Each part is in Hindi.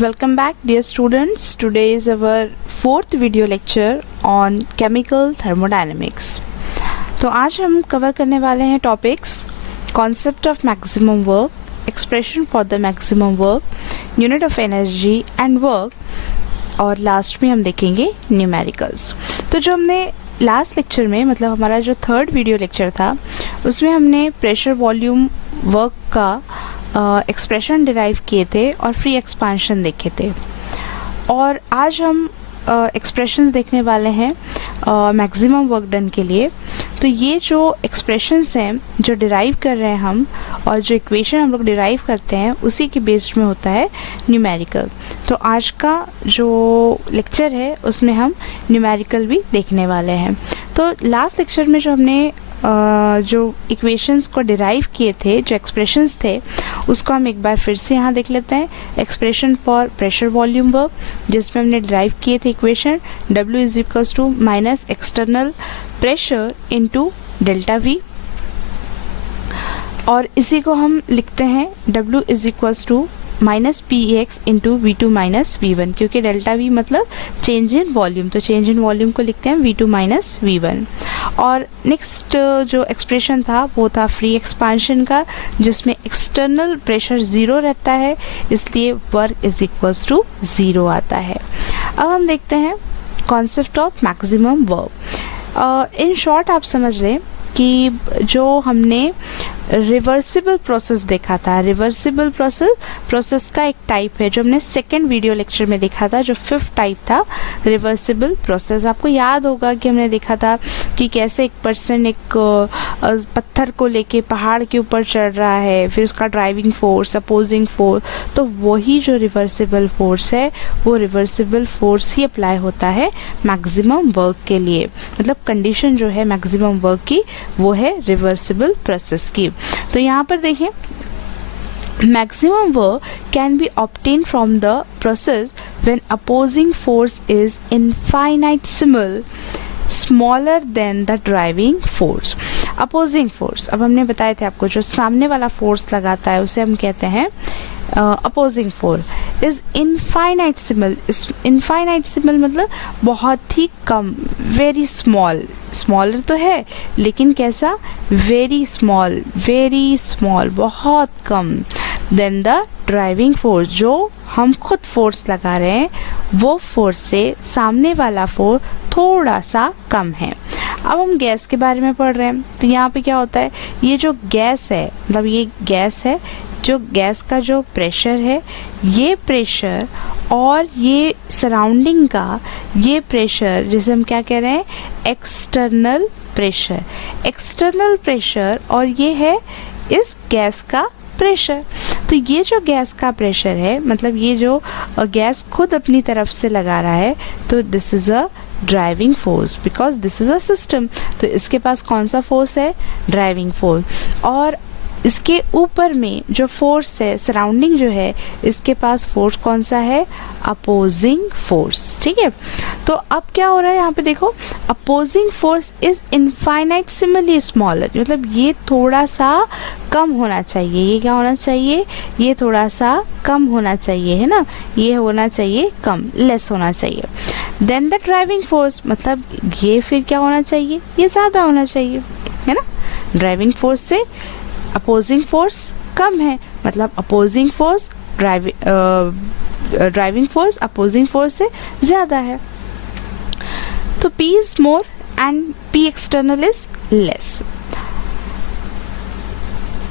Welcome back, dear students. Today is our fourth video lecture on chemical thermodynamics. तो आज हम कवर करने वाले हैं topics concept of maximum work, expression for the maximum work, unit of energy and work और लास्ट में हम देखेंगे न्यूमेरिकल्स. तो जो हमने लास्ट लेक्चर में मतलब हमारा जो थर्ड वीडियो लेक्चर था उसमें हमने प्रेशर वॉल्यूम वर्क का एक्सप्रेशन डिराइव किए थे और फ्री एक्सपांशन देखे थे. और आज हम एक्सप्रेशंस देखने वाले हैं मैक्सिमम वर्क डन के लिए. तो ये जो एक्सप्रेशंस हैं जो डिराइव कर रहे हैं हम और जो इक्वेशन हम लोग डिराइव करते हैं उसी के बेस्ड में होता है न्यूमेरिकल. तो आज का जो लेक्चर है उसमें हम न्यूमेरिकल भी देखने वाले हैं. तो लास्ट लेक्चर में जो हमने जो इक्वेशंस को डिराइव किए थे, जो एक्सप्रेशंस थे, उसको हम एक बार फिर से यहाँ देख लेते हैं. Expression for pressure volume work जिसमें हमने डिराइव किए थे equation W is equals to minus external pressure into delta V और इसी को हम लिखते हैं W is equals to minus P X into V2 minus V1 क्योंकि डेल्टा V मतलब चेंज इन वॉल्यूम, तो चेंज इन वॉल्यूम को लिखते हैं V2 माइनस V1. और नेक्स्ट जो एक्सप्रेशन था वो था फ्री एक्सपांशन का जिसमें एक्सटर्नल प्रेशर ज़ीरो रहता है इसलिए work is equals to zero आता है. अब हम देखते हैं concept of maximum work. In short आप समझ लें कि जो हमने रिवर्सिबल प्रोसेस देखा था, रिवर्सिबल प्रोसेस का एक टाइप है जो हमने सेकेंड वीडियो लेक्चर में देखा था, जो फिफ्थ टाइप था रिवर्सिबल प्रोसेस. आपको याद होगा कि हमने देखा था कि कैसे एक पर्सन एक पत्थर को लेके पहाड़ के ऊपर चढ़ रहा है, फिर उसका ड्राइविंग फोर्स, अपोजिंग फोर्स, तो वही जो रिवर्सिबल फोर्स है वो रिवर्सिबल फोर्स ही अप्लाई होता है मैक्सिमम वर्क के लिए. मतलब कंडीशन जो है मैक्सिमम वर्क की वो है रिवर्सिबल प्रोसेस की. तो यहाँ पर देखें maximum work can be obtained from the process when opposing force is infinitesimal smaller than the driving force. opposing force अब हमने बताए थे आपको जो सामने वाला फोर्स लगाता है उसे हम कहते हैं अपोजिंग फोर्स इज इनफाइनाइटसिमल. इनफाइनाइटसिमल मतलब बहुत ही कम, वेरी स्मॉल, स्मॉलर तो है लेकिन कैसा, वेरी स्मॉल, बहुत कम देन द ड्राइविंग फोर्स. जो हम खुद फोर्स लगा रहे हैं वो फोर्स से सामने वाला फोर्स थोड़ा सा कम है. अब हम गैस के बारे में पढ़ रहे हैं तो यहाँ पे क्या होता है, ये जो गैस है मतलब ये गैस है, जो गैस का जो प्रेशर है ये प्रेशर और ये सराउंडिंग का ये प्रेशर जिसे हम क्या कह रहे हैं एक्सटर्नल प्रेशर और ये है इस गैस का प्रेशर. तो ये जो गैस का प्रेशर है मतलब ये जो गैस खुद अपनी तरफ से लगा रहा है तो this is a driving force because this is a system. तो इसके पास कौन सा फोर्स है, ड्राइविंग फोर्स. और इसके ऊपर में जो फोर्स है सराउंडिंग जो है इसके पास फोर्स कौन सा है, अपोजिंग फोर्स. ठीक है. तो अब क्या हो रहा है यहाँ पे देखो, अपोजिंग फोर्स इज इनफाइनाइटसिमली स्मॉलर मतलब ये थोड़ा सा कम होना चाहिए. ये क्या होना चाहिए, ये थोड़ा सा कम होना चाहिए, है ना, ये होना चाहिए कम, लेस होना चाहिए. देन द ड्राइविंग फोर्स मतलब ये फिर क्या होना चाहिए, ये ज़्यादा होना चाहिए, है ना. ड्राइविंग फोर्स से अपोजिंग फोर्स कम है मतलब opposing force driving force opposing force से ज़्यादा है. तो P is more and P external is less.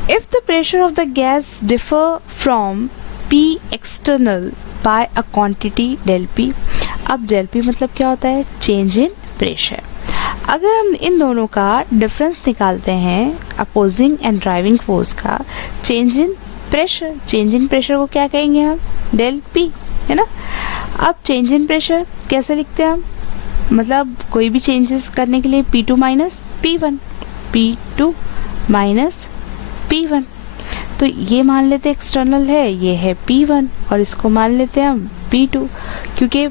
If the pressure of the gas differ from P external by a quantity del P, अब del P मतलब क्या होता है, चेंज इन प्रेशर. अगर हम इन दोनों का डिफरेंस निकालते हैं अपोजिंग एंड ड्राइविंग फोर्स का, चेंज इन प्रेशर को क्या कहेंगे हम, डेल P, है ना. अब चेंज इन प्रेशर कैसे लिखते हैं हम, मतलब कोई भी चेंजेस करने के लिए P2 माइनस P1. तो ये मान लेते हैं एक्सटर्नल है, ये है P1 और इसको मान लेते हैं हम P2 क्योंकि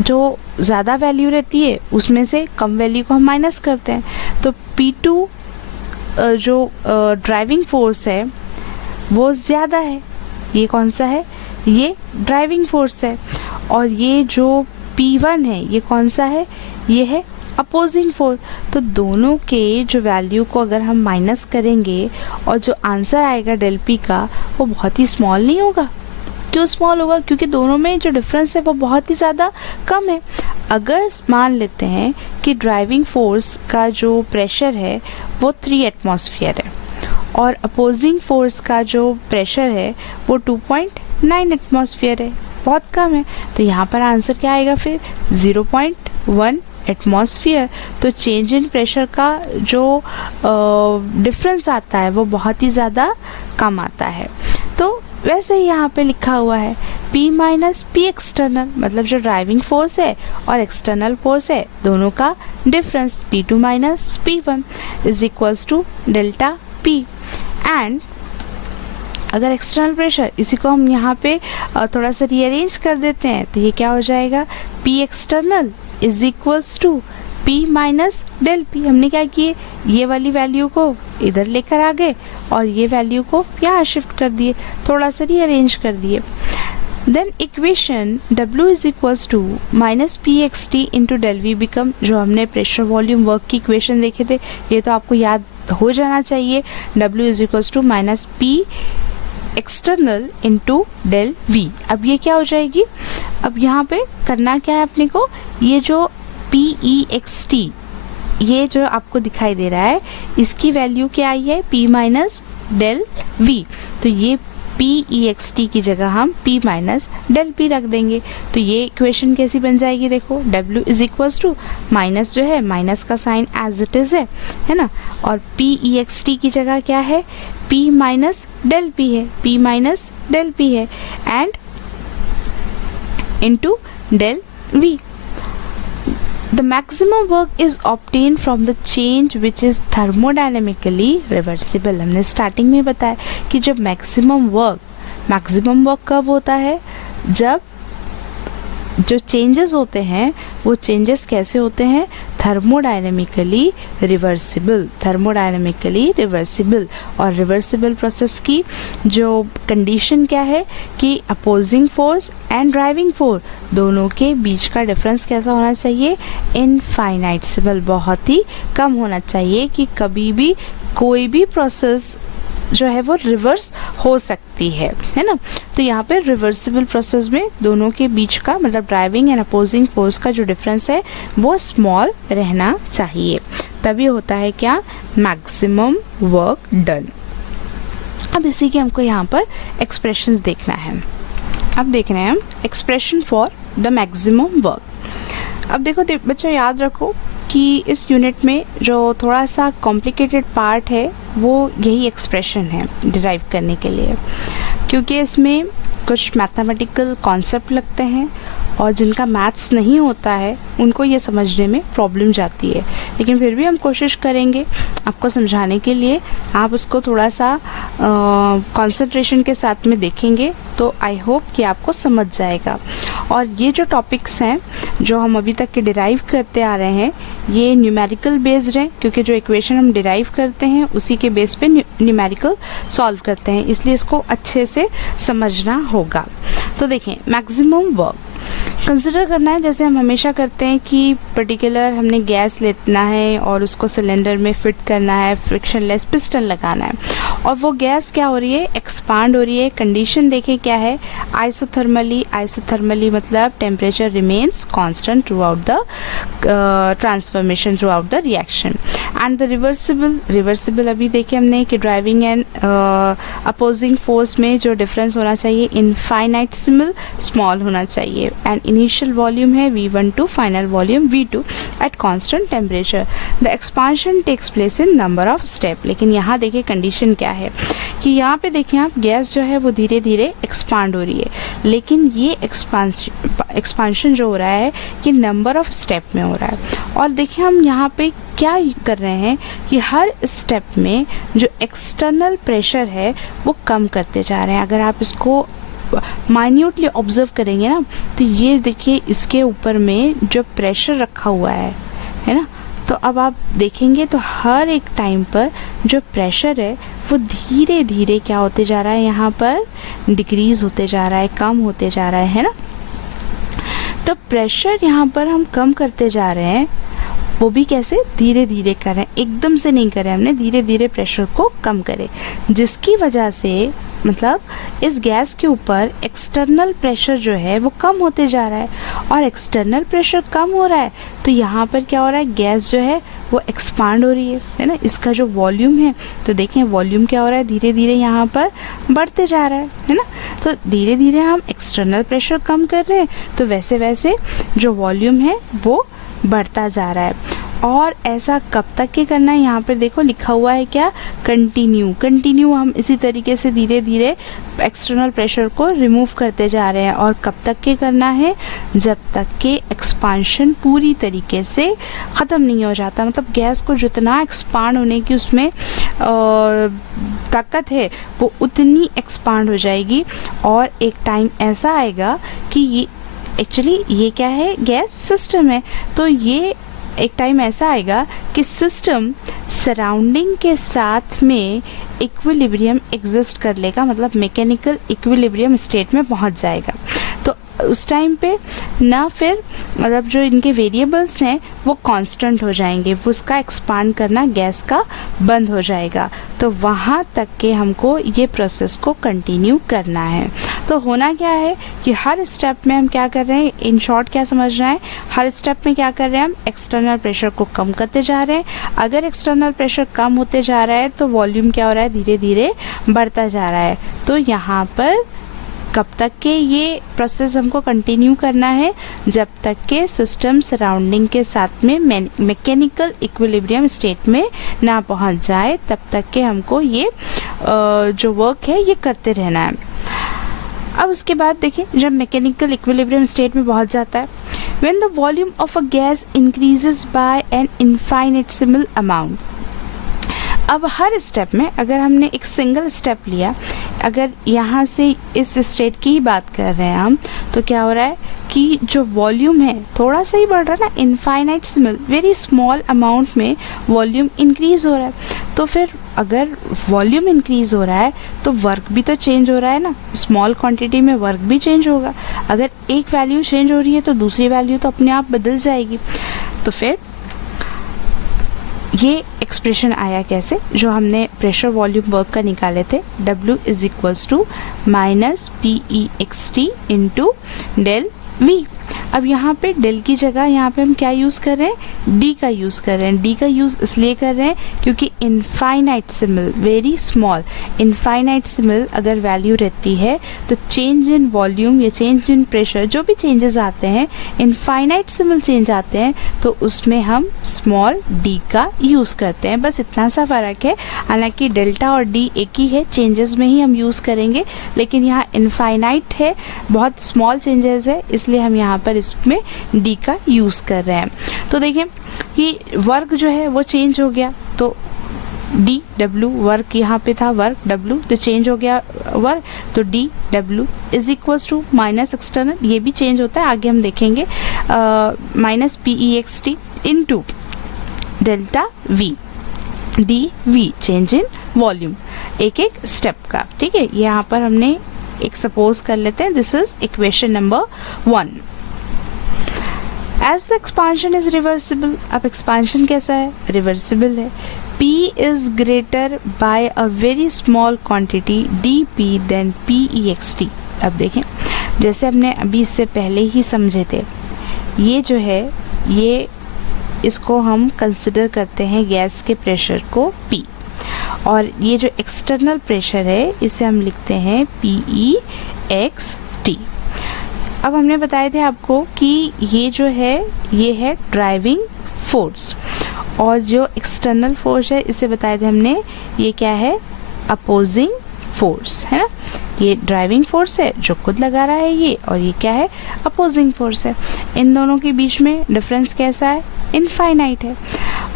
जो ज़्यादा वैल्यू रहती है उसमें से कम वैल्यू को हम माइनस करते हैं. तो P2 जो ड्राइविंग फोर्स है वो ज़्यादा है, ये कौन सा है, ये ड्राइविंग फोर्स है, और ये जो P1 है ये कौन सा है, ये है अपोजिंग फोर्स। तो दोनों के जो वैल्यू को अगर हम माइनस करेंगे और जो आंसर आएगा डेल P का वो बहुत ही स्मॉल नहीं होगा। क्यों स्मॉल होगा, क्योंकि दोनों में जो डिफरेंस है वो बहुत ही ज़्यादा कम है। अगर मान लेते हैं कि ड्राइविंग फोर्स का जो प्रेशर है वो 3 एटमॉस्फेयर है और अपोजिंग फोर्स का जो प्रेशर है वो 2.9 एटमॉस्फेयर है, बहुत कम है। तो यहाँ पर आंसर क्या आएगा फिर 0.1 एटमॉस्फेयर। तो चेंज इन प्रेशर का जो डिफरेंस आता है वो बहुत ही ज़्यादा कम आता है। तो वैसे ही यहाँ पे लिखा हुआ है P माइनस P एक्सटर्नल, मतलब जो ड्राइविंग फोर्स है और एक्सटर्नल फोर्स है दोनों का difference P2 minus P1 is equals to delta P। And अगर एक्सटर्नल प्रेशर, इसी को हम यहाँ पे थोड़ा सा रीअरेंज कर देते हैं तो ये क्या हो जाएगा, P external is equals to P minus del P। हमने क्या किए, ये वाली वैल्यू को इधर लेकर आ गए और ये वैल्यू को यहाँ शिफ्ट कर दिए, थोड़ा सा रीअरेंज कर दिए। Then equation W is equals to minus P X T into del V become, जो हमने प्रेशर वॉल्यूम वर्क की इक्वेशन देखे थे ये तो आपको याद हो जाना चाहिए। W is equals to minus P external into del V. अब ये क्या हो जाएगी, अब यहाँ पे करना क्या है अपने को, ये जो PEXT ये जो आपको दिखाई दे रहा है इसकी वैल्यू क्या आई है, P माइनस डेल V। तो ये PEXT की जगह हम P माइनस डेल P रख देंगे। तो ये इक्वेशन कैसी बन जाएगी, देखो W is equals to minus जो है माइनस का साइन एज इट इज है ना, और PEXT की जगह क्या है, P माइनस डेल P है, P माइनस डेल P है and into del V। The maximum work is obtained from the change which is thermodynamically reversible। हमने स्टार्टिंग में बताया कि जब मैक्सिमम वर्क कब होता है, जब जो चेंजेस होते हैं वो चेंजेस कैसे होते हैं, थर्मोडायनेमिकली रिवर्सिबल। और रिवर्सिबल प्रोसेस की जो कंडीशन क्या है कि opposing force and driving force दोनों के बीच का डिफरेंस कैसा होना चाहिए, इनफाइनाइटेसिबल, बहुत ही कम होना चाहिए कि कभी भी कोई भी प्रोसेस जो है वो रिवर्स हो सकती है ना। तो यहाँ पे रिवर्सिबल प्रोसेस में दोनों के बीच का मतलब ड्राइविंग एंड अपोजिंग फोर्स का जो डिफरेंस है वो स्मॉल रहना चाहिए, तभी होता है क्या, मैक्सिमम वर्क डन। अब इसी के हमको यहाँ पर एक्सप्रेशंस देखना है। अब देख रहे हैं हम expression for the maximum work. अब देखो बच्चों याद रखो कि इस यूनिट में जो थोड़ा सा कॉम्प्लिकेटेड पार्ट है वो यही एक्सप्रेशन है डिराइव करने के लिए, क्योंकि इसमें कुछ मैथमेटिकल कॉन्सेप्ट लगते हैं और जिनका मैथ्स नहीं होता है उनको ये समझने में प्रॉब्लम जाती है। लेकिन फिर भी हम कोशिश करेंगे आपको समझाने के लिए, आप उसको थोड़ा सा कंसंट्रेशन के साथ में देखेंगे तो आई होप कि आपको समझ जाएगा। और ये जो टॉपिक्स हैं जो हम अभी तक के डिराइव करते आ रहे हैं ये न्यूमेरिकल बेस्ड हैं, क्योंकि जो इक्वेशन हम डिराइव करते हैं उसी के बेस पे न्यूमेरिकल सॉल्व करते हैं, इसलिए इसको अच्छे से समझना होगा। तो देखें, मैक्सिमम वर्क कंसिडर करना है जैसे हम हमेशा करते हैं कि पर्टिकुलर हमने गैस लेना है और उसको सिलेंडर में फिट करना है, फ्रिक्शनलेस पिस्टन लगाना है और वो गैस क्या हो रही है, एक्सपांड हो रही है। कंडीशन देखें क्या है, आइसोथर्मली मतलब temperature remains constant through out the transformation through out the reaction. And the reversible अभी देखे हमने कि ड्राइविंग एंड अपोजिंग फोर्स में जो डिफरेंस होना चाहिए इनफाइनाइटेसिमल स्मॉल होना चाहिए। एंड इनिशियल वॉल्यूम है V1 to final volume V2 at constant temperature. The expansion takes place in number of step. लेकिन यहाँ देखिए कंडीशन क्या है कि यहाँ पे देखिए आप गैस जो है वो धीरे धीरे एक्सपांड हो रही है, लेकिन ये एक्सपांशन जो हो रहा है ये नंबर ऑफ स्टेप में हो रहा है। और देखिए हम यहाँ पे क्या कर रहे हैं कि हर स्टेप में जो एक्सटर्नल प्रेशर है वो कम करते जा रहे हैं। अगर आप इसको माइन्यूटली ऑब्जर्व करेंगे ना तो ये देखिए इसके ऊपर में जो प्रेशर रखा हुआ है ना, तो अब आप देखेंगे तो हर एक टाइम पर जो प्रेशर है वो धीरे धीरे क्या होते जा रहा है, यहाँ पर डिक्रीज होते जा रहा है, कम होते जा रहा है ना। तो प्रेशर यहाँ पर हम कम करते जा रहे हैं, वो भी कैसे, धीरे धीरे कर रहे हैं, एकदम से नहीं करें हमने, धीरे धीरे प्रेशर को कम करें, जिसकी वजह से मतलब इस गैस के ऊपर एक्सटर्नल प्रेशर जो है वो कम होते जा रहा है। और एक्सटर्नल प्रेशर कम हो रहा है तो यहाँ पर क्या हो रहा है, गैस जो है वो एक्सपांड हो रही है ना। इसका जो वॉल्यूम है तो देखें वॉल्यूम क्या हो रहा है, धीरे धीरे यहाँ पर बढ़ते जा रहा है ना। तो धीरे धीरे हम एक्सटर्नल प्रेशर कम कर रहे हैं तो वैसे वैसे जो वॉल्यूम है वो बढ़ता जा रहा है। और ऐसा कब तक के करना है, यहाँ पर देखो लिखा हुआ है क्या, कंटिन्यू हम इसी तरीके से धीरे धीरे एक्सटर्नल प्रेशर को रिमूव करते जा रहे हैं। और कब तक के करना है, जब तक के एक्सपांशन पूरी तरीके से ख़त्म नहीं हो जाता। मतलब गैस को जितना एक्सपांड होने की उसमें ताकत है वो उतनी एक्सपांड हो जाएगी। और एक टाइम ऐसा आएगा कि ये एक्चुअली ये क्या है, गैस सिस्टम है, तो ये एक टाइम ऐसा आएगा कि सिस्टम सराउंडिंग के साथ में इक्विलिब्रियम एग्जिस्ट कर लेगा, मतलब मैकेनिकल इक्विलिब्रियम स्टेट में पहुंच जाएगा। तो उस टाइम पे ना फिर मतलब जो इनके वेरिएबल्स हैं वो कांस्टेंट हो जाएंगे, वो उसका एक्सपांड करना गैस का बंद हो जाएगा। तो वहाँ तक के हमको ये प्रोसेस को कंटिन्यू करना है। तो होना क्या है कि हर स्टेप में हम क्या कर रहे हैं, इन शॉर्ट क्या समझना है, हर स्टेप में क्या कर रहे हैं, हम एक्सटर्नल प्रेशर को कम करते जा रहे हैं। अगर एक्सटर्नल प्रेशर कम होते जा रहा है तो वॉल्यूम क्या हो रहा है, धीरे धीरे बढ़ता जा रहा है। तो यहाँ पर कब तक के ये प्रोसेस हमको कंटिन्यू करना है, जब तक के सिस्टम सराउंडिंग के साथ में मैकेनिकल इक्विलिब्रियम स्टेट में ना पहुंच जाए, तब तक के हमको ये जो वर्क है ये करते रहना है। अब उसके बाद देखिए जब मैकेनिकल इक्विलिब्रियम स्टेट में पहुंच जाता है, when the volume of a gas increases by an infinitesimal amount. अब हर स्टेप में अगर हमने एक सिंगल स्टेप लिया, अगर यहाँ से इस स्टेट की ही बात कर रहे हैं हम, तो क्या हो रहा है कि जो वॉल्यूम है थोड़ा सा ही बढ़ रहा है ना, इनफाइनाइटेसिमल वेरी स्मॉल अमाउंट में वॉल्यूम इंक्रीज हो रहा है। तो फिर अगर वॉल्यूम इंक्रीज हो रहा है तो वर्क भी तो चेंज हो रहा है ना, स्मॉल क्वांटिटी में वर्क भी चेंज होगा। अगर एक वैल्यू चेंज हो रही है तो दूसरी वैल्यू तो अपने आप बदल जाएगी। तो फिर ये एक्सप्रेशन आया कैसे, जो हमने प्रेशर वॉल्यूम वर्क का निकाले थे, W is equals to minus PEXT into del V। अब यहाँ पे डेल की जगह यहाँ पे हम क्या यूज़ कर रहे हैं, D का यूज़ कर रहे हैं। D का यूज़ इसलिए कर रहे हैं क्योंकि इनफाइनाइटेसिमल वेरी स्मॉल इनफाइनाइटेसिमल अगर वैल्यू रहती है तो चेंज इन वॉल्यूम या चेंज इन प्रेशर जो भी चेंजेस आते हैं, इनफाइनाइटेसिमल चेंज आते हैं, तो उसमें हम स्मॉल d का यूज़ करते हैं। बस इतना सा फ़र्क है। हालांकि डेल्टा और d एक ही है, चेंजेस में ही हम यूज़ करेंगे, लेकिन यहाँ इनफाइनाइट है, बहुत स्मॉल चेंजेस है, इसलिए हम यहाँ पर इसमें d का यूज़ कर रहे हैं। तो देखिए कि वर्क जो है वो चेंज हो गया, तो डी डब्ल्यू वर्क यहाँ पे था, वर्क डब्ल्यू तो चेंज हो गया वर्क, तो D W is equals to minus external, ये भी चेंज होता है आगे हम देखेंगे, minus PEXT into delta V, D V change in volume, एक एक स्टेप का। ठीक है, यहाँ पर हमने एक सपोज कर लेते हैं, this is equation number 1। As the expansion is reversible, अब एक्सपांशन कैसा है, रिवर्सिबल है। P is greater by a very small quantity dP than PEXT। अब देखें जैसे हमने अभी इससे पहले ही समझे थे, ये जो है ये इसको हम कंसिडर करते हैं गैस के प्रेशर को P, और ये जो एक्सटर्नल प्रेशर है इसे हम लिखते हैं PEXT। अब हमने बताए थे आपको कि ये जो है ये है ड्राइविंग फोर्स, और जो एक्सटर्नल फोर्स है इसे बताए थे हमने ये क्या है, अपोजिंग फोर्स है ना। ये ड्राइविंग फोर्स है जो खुद लगा रहा है ये, और ये क्या है, अपोजिंग फोर्स है। इन दोनों के बीच में डिफरेंस कैसा है, इनफाइनाइट है।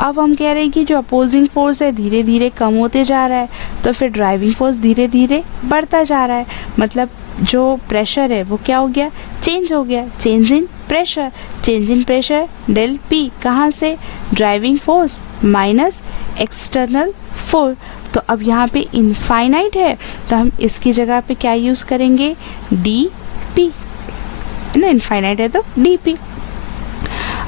अब हम कह रहे हैं कि जो अपोजिंग फोर्स है धीरे धीरे कम होते जा रहा है, तो फिर ड्राइविंग फोर्स धीरे धीरे बढ़ता जा रहा है, मतलब जो प्रेशर है वो क्या हो गया, चेंज हो गया, change in pressure, change in pressure del P, कहाँ से, driving force minus external force. तो अब यहाँ पे इनफाइनाइट है तो हम इसकी जगह पे क्या यूज़ करेंगे, डी पी, है ना, इनफाइनाइट है तो डी पी।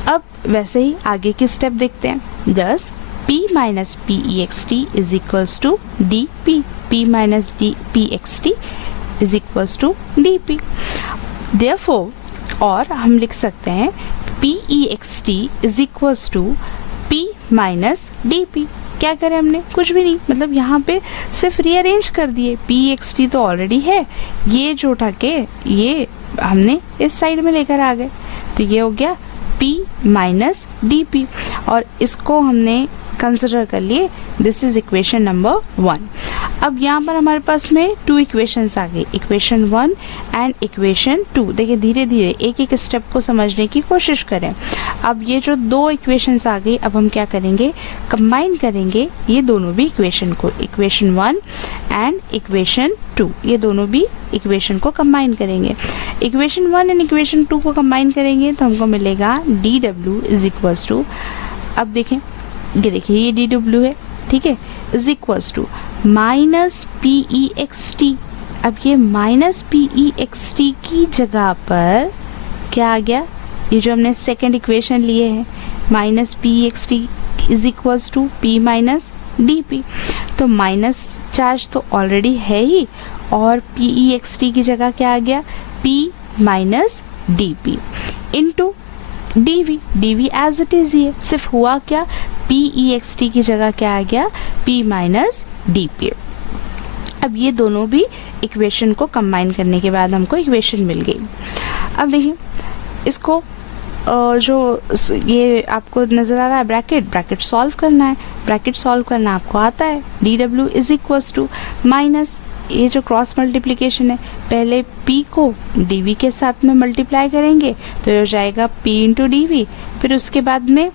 अब वैसे ही आगे की स्टेप देखते हैं, दस P minus P E X T is equals to D P, P minus D P X T is equals to D P. Therefore और हम लिख सकते हैं P E X T is equals to P minus D P. क्या करें हमने, कुछ भी नहीं, मतलब यहाँ पे सिर्फ रीअरेंज कर दिए, पी एक्स टी तो ऑलरेडी है, ये जो उठा के ये हमने इस साइड में लेकर आ गए, तो ये हो गया P माइनस डी पी, और इसको हमने कंसिडर कर लिए, दिस इज इक्वेशन नंबर 1। अब यहाँ पर हमारे पास में 2 इक्वेशंस आ गई, इक्वेशन 1 एंड इक्वेशन 2। देखिए धीरे धीरे एक एक स्टेप को समझने की कोशिश करें। अब ये जो 2 इक्वेशंस आ गई, अब हम क्या करेंगे, कंबाइन करेंगे ये दोनों भी इक्वेशन को, इक्वेशन 1 एंड इक्वेशन 2, ये दोनों भी इक्वेशन को कंबाइन करेंगे। इक्वेशन 1 एंड इक्वेशन 2 को कंबाइन करेंगे तो हमको मिलेगा D W is equals to, अब देखें ये देखिए ये डी डब्ल्यू है, ठीक है, is equals to minus P E X T. अब ये minus P E X T की जगह पर क्या आ गया, ये जो हमने सेकेंड इक्वेशन लिए हैं, minus P E X T is equals to P minus D P. तो माइनस चार्ज तो ऑलरेडी है ही, और पी ई एक्स टी की जगह क्या आ गया, P minus D P into D V, D V as it is, ये सिर्फ हुआ क्या, पी ई एक्स टी की जगह क्या आ गया, पी माइनस डी पी। अब ये दोनों भी इक्वेशन को कंबाइन करने के बाद हमको इक्वेशन मिल गई। अब देखिए इसको जो ये आपको नज़र आ रहा है ब्रैकेट, ब्रैकेट सॉल्व करना है, ब्रैकेट सॉल्व करना आपको आता है, D W is equals to minus ये जो क्रॉस मल्टीप्लिकेशन है, पहले p को dv के साथ में मल्टीप्लाई करेंगे तो ये हो जाएगा p इंटू डी वी, फिर उसके बाद में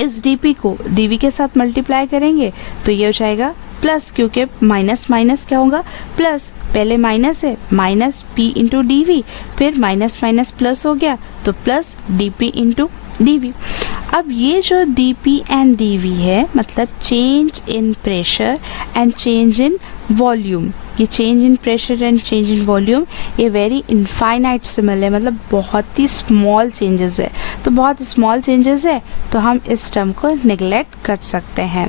इस dp को dv के साथ मल्टीप्लाई करेंगे तो ये हो जाएगा प्लस, क्योंकि माइनस माइनस क्या होगा, प्लस, पहले माइनस है, minus p into D V, फिर माइनस माइनस प्लस हो गया तो प्लस dp इंटू dv। अब ये जो dp एंड dv है, मतलब change in pressure and change in volume, ये change in pressure and change in volume ये वेरी इनफाइनाइट सिमिल है, मतलब बहुत ही स्मॉल चेंजेस है। तो बहुत स्मॉल चेंजेस है तो हम इस टर्म को निगलेक्ट कर सकते हैं।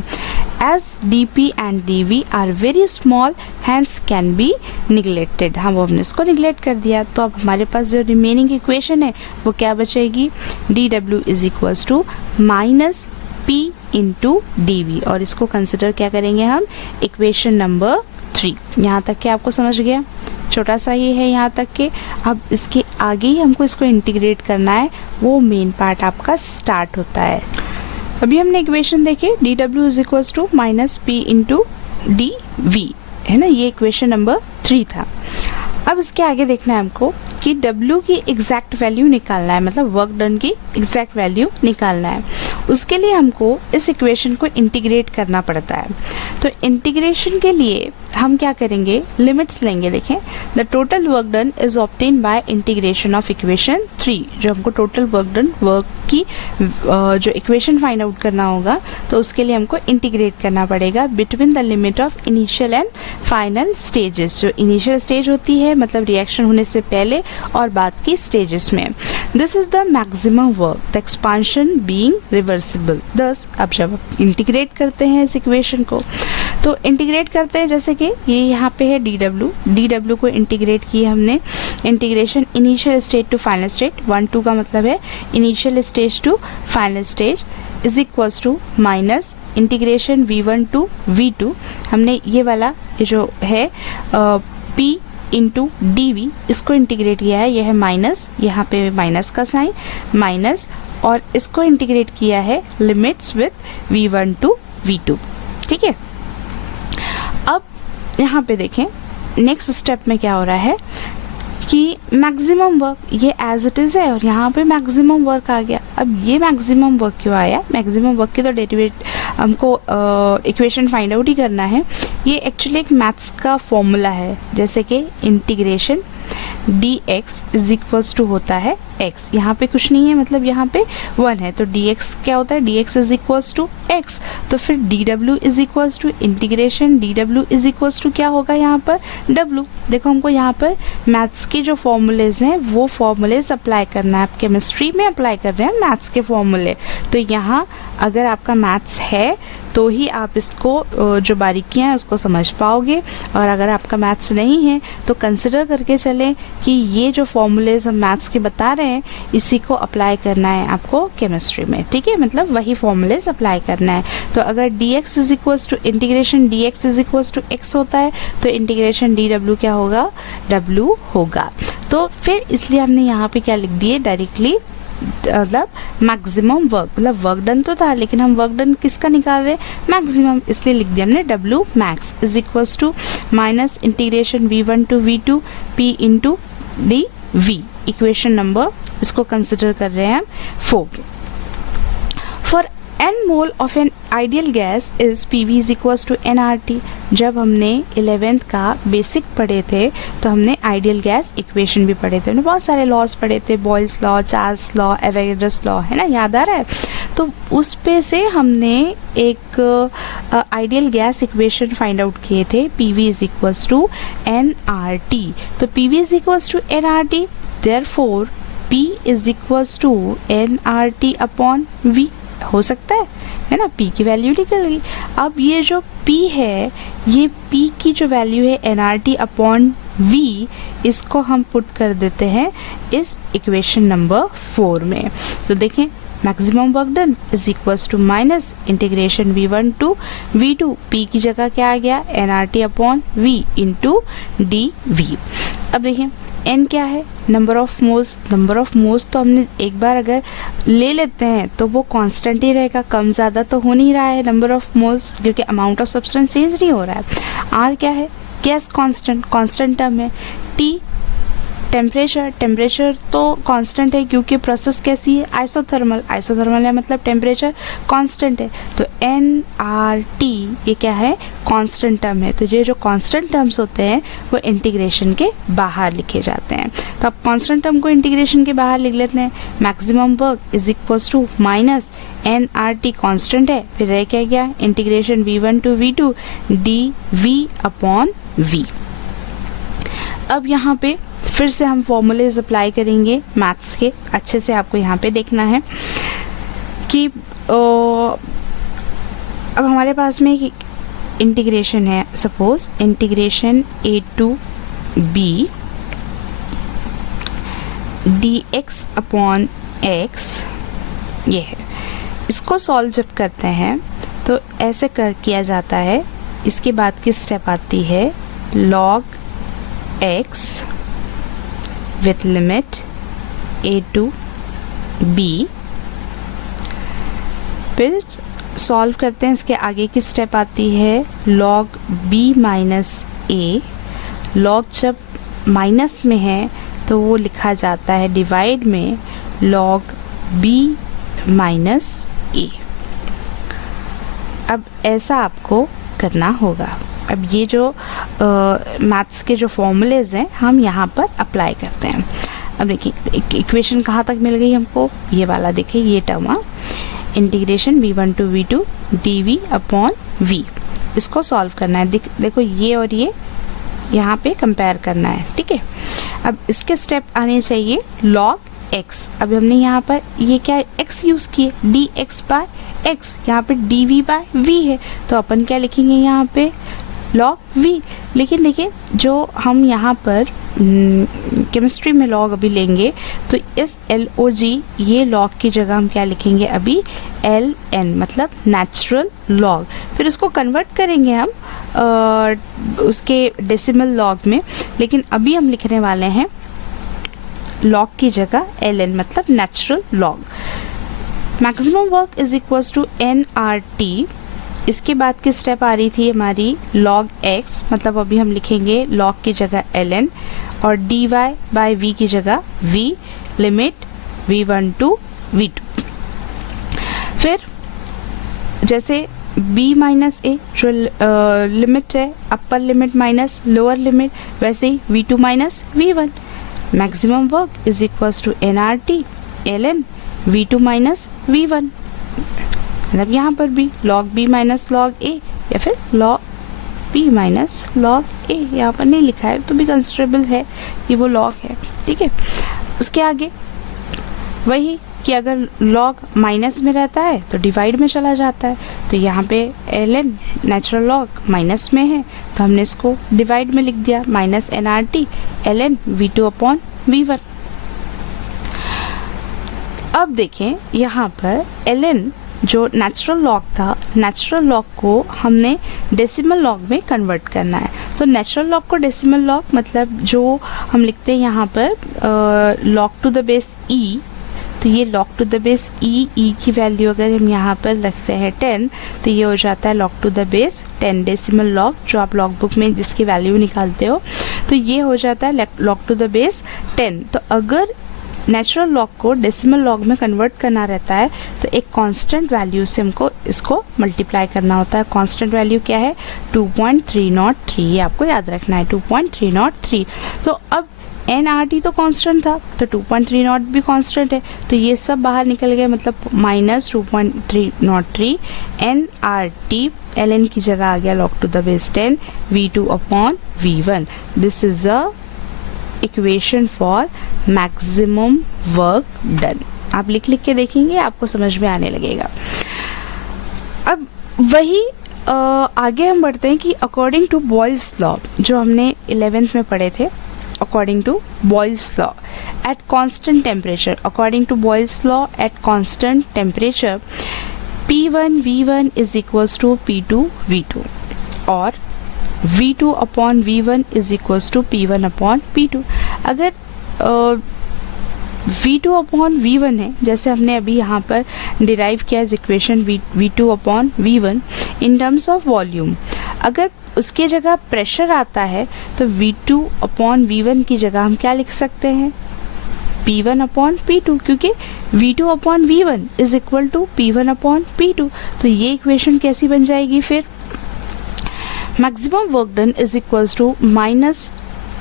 As dp and dv are very small hence can be neglected, हम हमने इसको निगलेक्ट कर दिया। तो अब हमारे पास जो रिमेनिंग इक्वेशन है वो क्या बचेगी, D W is equals to minus p into D V, और इसको कंसिडर क्या करेंगे हम, इक्वेशन नंबर 3। यहाँ तक के आपको समझ गया, छोटा सा ये है यहाँ तक के। अब इसके आगे ही हमको इसको इंटीग्रेट करना है, वो मेन पार्ट आपका स्टार्ट होता है। अभी हमने इक्वेशन देखे, D W is equals to minus P into D V, है ना, ये इक्वेशन नंबर 3 था। अब इसके आगे देखना है हमको कि W की एग्जैक्ट वैल्यू निकालना है, मतलब वर्क डन की एग्जैक्ट वैल्यू निकालना है। उसके लिए हमको इस इक्वेशन को इंटीग्रेट करना पड़ता है। तो इंटीग्रेशन के लिए हम क्या करेंगे, लिमिट्स लेंगे। देखें, the total work done is obtain bye integration of equation 3। जो हमको टोटल वर्क डन, वर्क की जो इक्वेशन फाइंड आउट करना होगा तो उसके लिए हमको इंटीग्रेट करना पड़ेगा between the limit of initial and final stages. जो इनिशियल स्टेज होती है मतलब रिएक्शन होने से पहले, और बाद की स्टेजेस में। This is the maximum work, the expansion being reversible. दस अब जब इंटीग्रेट करते हैं इस इक्वेशन को, तो इंटीग्रेट करते हैं, जैसे कि ये यहाँ पे है डी डब्ल्यू को इंटीग्रेट किया हमने, integration initial stage to final stage, 1-2 का मतलब है initial stage to final stage is equals to minus integration v1 to v2। हमने ये वाला जो है p इंटू डी वी, इसको इंटीग्रेट किया है, यह है माइनस, यहाँ पे माइनस का साइन, माइनस, और इसको इंटीग्रेट किया है limits with v1 to v2। ठीक है, अब यहाँ पे देखें नेक्स्ट स्टेप में क्या हो रहा है, कि मैक्सिमम वर्क, ये एज इट इज़ है और यहाँ पे मैक्सिमम वर्क आ गया। अब ये मैक्सिमम वर्क क्यों आया? मैक्सिमम वर्क की तो डेरिवेट हमको इक्वेशन फाइंड आउट ही करना है। ये एक्चुअली एक मैथ्स का फॉर्मूला है, जैसे कि integration dx is equals to होता है x। यहाँ पे कुछ नहीं है, मतलब यहाँ पे 1 है, तो dx क्या होता है? dx is equals to x। तो फिर dw is equals to integration dw is equals to क्या होगा यहाँ पर? w। देखो हमको यहाँ पर मैथ्स के जो फॉर्मूलेज हैं वो फॉर्मूलेज अप्लाई करना है। आप केमिस्ट्री में अप्लाई कर रहे हैं मैथ्स के फॉर्मूले, तो यहाँ अगर आपका मैथ्स है तो ही आप इसको जो बारीकियाँ हैं उसको समझ पाओगे, और अगर आपका मैथ्स नहीं है तो कंसिडर करके चलें कि ये जो फॉर्मूलेज हम मैथ्स के बता रहे हैं इसी को अप्लाई करना है आपको केमिस्ट्री में, ठीक है? मतलब वही फॉर्मूलेज अप्लाई करना है। तो अगर dx is equals to integration dx is equals to x होता है तो इंटीग्रेशन dw क्या होगा? w होगा। तो फिर इसलिए हमने यहाँ पे क्या लिख दिए डायरेक्टली, मतलब मैक्सिमम वर्क, मतलब वर्क डन तो था लेकिन हम वर्क डन किसका निकाल रहे हैं? मैक्सिमम, इसलिए लिख दिया हमने w max is equals to minus integration v1 to v2 p into dv। Equation number इसको कंसिडर कर रहे हैं हम 4। For n mole of an ideal gas is pv is equals to nRT। जब हमने 11th का बेसिक पढ़े थे तो हमने आइडियल गैस इक्वेशन भी पढ़े थे, हमने बहुत सारे लॉज पढ़े थे, Boyle's law, Charles law, Avogadro's law, है ना, याद आ रहा है? तो उस पे से हमने एक ideal gas equation find out किए थे, pv is equals to nRT। तो pv is equals to nRT, therefore p is equals to nRT upon v। हो सकता है ना? p की वैल्यू निकल गई। अब ये जो p है, ये p की जो वैल्यू है nRT अपॉन v, इसको हम पुट कर देते हैं इस इक्वेशन नंबर 4 में। तो देखें maximum work done is equals to minus integration v1 to v2, p की जगह क्या आ गया? nRT upon v into dv। अब देखिए n क्या है? Number of moles. Number of moles तो हमने एक बार अगर ले लेते हैं तो वो कांस्टेंट ही रहेगा, कम ज़्यादा तो हो नहीं रहा है नंबर ऑफ मोल्स, क्योंकि अमाउंट ऑफ सब्सटेंस चेंज नहीं हो रहा है। r क्या है? गैस कांस्टेंट, कांस्टेंट टर्म है। t टेम्परेचर, टेम्परेचर तो कांस्टेंट है क्योंकि प्रोसेस कैसी है? आइसोथर्मल, आइसोथर्मल है मतलब टेम्परेचर कांस्टेंट है। तो nRT ये क्या है? कांस्टेंट टर्म है। तो ये जो कांस्टेंट टर्म्स होते हैं वो इंटीग्रेशन के बाहर लिखे जाते हैं। तो अब कांस्टेंट टर्म को इंटीग्रेशन के बाहर लिख लेते हैं। Maximum work is equals to minus nRT constant है, फिर रह क्या गया? Integration v1 to v2 dv upon v। अब यहाँ पे फिर से हम फॉर्मूलेज अप्लाई करेंगे मैथ्स के, अच्छे से आपको यहाँ पे देखना है कि अब हमारे पास में एक इंटीग्रेशन है, suppose integration a to b dx upon x, ये है। इसको सॉल्व जब करते हैं तो ऐसे किया जाता है। इसके बाद की स्टेप आती है log x with limit a to b। फिर सॉल्व करते हैं, इसके आगे की स्टेप आती है log b minus a। log जब माइनस में है तो वो लिखा जाता है डिवाइड में log b माइनस a। अब ऐसा आपको करना होगा। अब ये जो मैथ्स के जो फॉर्मूलेज हैं हम यहाँ पर अप्लाई करते हैं। अब देखिए इक्वेशन कहाँ तक मिल गई हमको? ये वाला देखिए, ये term integration v1 to v2 dv upon v। इसको सॉल्व करना है। देखो ये और ये यहाँ पे कंपेयर करना है, ठीक है? अब इसके स्टेप आने चाहिए log x। अभी हमने यहाँ पर ये क्या x यूज़ किए, dx बाय x, यहाँ पे dv बाय v है, तो अपन क्या लिखेंगे यहाँ पे? log v। लेकिन देखिए जो हम यहाँ पर केमिस्ट्री में log अभी लेंगे तो इस log, ये log की जगह हम क्या लिखेंगे अभी? ln, मतलब नेचुरल log। फिर उसको कन्वर्ट करेंगे हम उसके डेसिमल log में, लेकिन अभी हम लिखने वाले हैं log की जगह ln, मतलब natural log। Maximum work is equals to nRT। इसके बाद की स्टेप आ रही थी हमारी log x, मतलब अभी हम लिखेंगे log की जगह ln, और dy बाय v की जगह v limit v1 to v2। फिर जैसे b माइनस ए जो लिमिट है, upper limit minus lower limit, वैसे ही v2 minus v1। Maximum work is equals to nRT ln v2 minus v1। मतलब यहाँ पर भी log b minus log a या फिर log b minus log a, यहाँ पर नहीं लिखा है तो भी कंसिडरेबल है, ये वो log है, ठीक है। उसके आगे वही कि अगर log माइनस में रहता है तो डिवाइड में चला जाता है, तो यहाँ पे ln नेचुरल log माइनस में है तो हमने इसको डिवाइड में लिख दिया, minus nRT ln v2 upon v1। अब देखें यहाँ पर ln जो नेचुरल लॉग था, नेचुरल लॉग को हमने डेसिमल लॉग में कन्वर्ट करना है। तो नेचुरल लॉग को डेसिमल लॉग मतलब जो हम लिखते हैं यहाँ पर log to the base e, तो ये log to the base e की वैल्यू अगर हम यहाँ पर रखते हैं 10 तो ये हो जाता है log to the base 10 decimal log, जो आप लॉग बुक में जिसकी वैल्यू निकालते हो तो ये हो जाता है लॉग टू द बेस 10। तो अगर नेचुरल लॉग को डेसिमल लॉग में कन्वर्ट करना रहता है तो एक कांस्टेंट वैल्यू से हमको इसको मल्टीप्लाई करना होता है। कांस्टेंट वैल्यू क्या है? 2.303, ये आपको याद रखना है 2.303। तो अब nRT तो कांस्टेंट था तो 2.303 भी कांस्टेंट है, तो ये सब बाहर निकल गए, मतलब माइनस 2.303 nRT ln की जगह आ गया log to the base 10 v2 upon v1। This is a equation for maximum work done. आप लिख के देखेंगे, आपको समझ में आने लगेगा। अब वही आगे हम बढ़ते हैं कि अकॉर्डिंग टू बॉयल्स लॉ जो हमने 11th में पढ़े थे, according to Boyle's law at constant temperature, according to Boyle's law at constant temperature P1 V1 is equals to P2 V2 और V2 upon V1 is equals to P1 upon P2। अगर V2 अपॉन V1 है, जैसे हमने अभी यहाँ पर डिराइव किया इस equation V2 upon V1 in terms of volume, अगर उसके जगह प्रेशर आता है तो V2 अपॉन V1 की जगह हम क्या लिख सकते हैं? P1 अपॉन P2, क्योंकि V2 upon V1 is equal to P1 upon P2। तो ये इक्वेशन कैसी बन जाएगी फिर? Maximum work done is equals to minus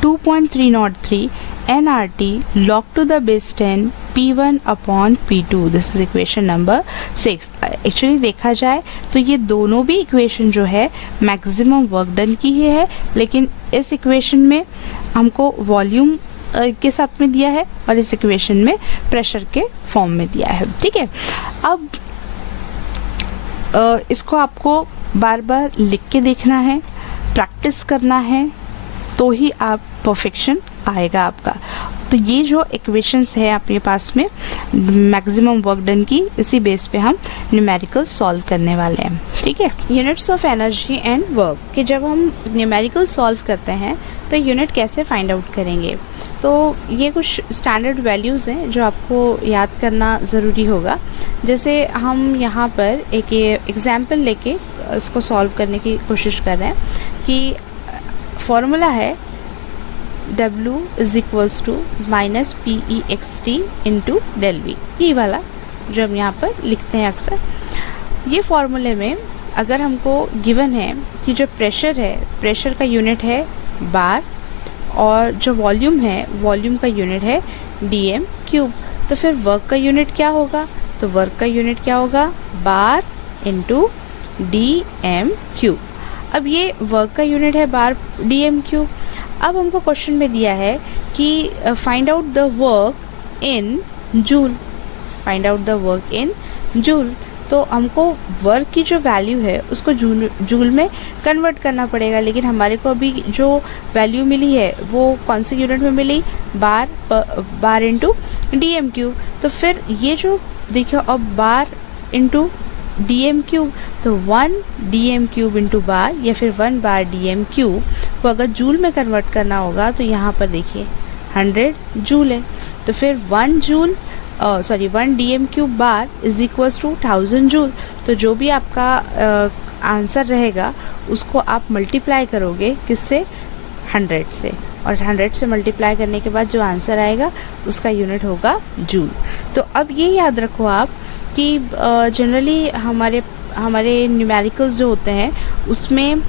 2.303 nRT log to the base 10 P1 upon P2। This is equation number 6। Actually देखा जाए तो ये दोनों भी इक्वेशन जो है मैक्सिमम वर्क डन की ही है, लेकिन इस इक्वेशन में हमको वॉल्यूम के साथ में दिया है और इस इक्वेशन में प्रेशर के फॉर्म में दिया है, ठीक है। अब इसको आपको बार बार लिख के देखना है, प्रैक्टिस करना है, तो ही आप परफेक्शन आएगा आपका। तो ये जो इक्वेशंस है आपके पास में मैक्सिमम वर्क डन की, इसी बेस पे हम न्यूमेरिकल सॉल्व करने वाले हैं, ठीक है। Units of energy and work कि जब हम न्यूमेरिकल सॉल्व करते हैं तो यूनिट कैसे फाइंड आउट करेंगे, तो ये कुछ स्टैंडर्ड वैल्यूज़ हैं जो आपको याद करना ज़रूरी होगा। जैसे हम यहाँ पर एक एग्जाम्पल लेके इसको सॉल्व करने की कोशिश कर रहे हैं कि फॉर्मूला है W is equals to minus P E X T into del V, ये वाला जो हम यहाँ पर लिखते हैं अक्सर। ये फॉर्मूले में अगर हमको गिवन है कि जो प्रेशर है, प्रेशर का यूनिट है बार, और जो वॉल्यूम है, वॉल्यूम का यूनिट है dm क्यूब, तो फिर वर्क का यूनिट क्या होगा? तो वर्क का यूनिट क्या होगा? Bar into dm cube. अब ये वर्क का यूनिट है बार dm क्यूब। अब हमको क्वेश्चन में दिया है कि find out the work in joule, find out the work in joule. तो हमको वर्क की जो वैल्यू है उसको जूल में कन्वर्ट करना पड़ेगा, लेकिन हमारे को अभी जो वैल्यू मिली है वो कौन सी यूनिट में मिली? Bar into dm cube. तो फिर ये जो देखिए अब बार इंटू dm क्यूब, तो 1 dm क्यूब इंटू बार या फिर 1 बार dm क्यूब को अगर जूल में कन्वर्ट करना होगा तो यहाँ पर देखिए 100 जूल है, तो फिर 1 dm cube bar is equals to 1000 joule. तो जो भी आपका आंसर रहेगा उसको आप मल्टीप्लाई करोगे किससे? 100 से, और 100 से मल्टीप्लाई करने के बाद जो आंसर आएगा उसका यूनिट होगा जूल। तो अब ये याद रखो आप कि जनरली हमारे न्यूमेरिकल्स जो होते हैं उसमें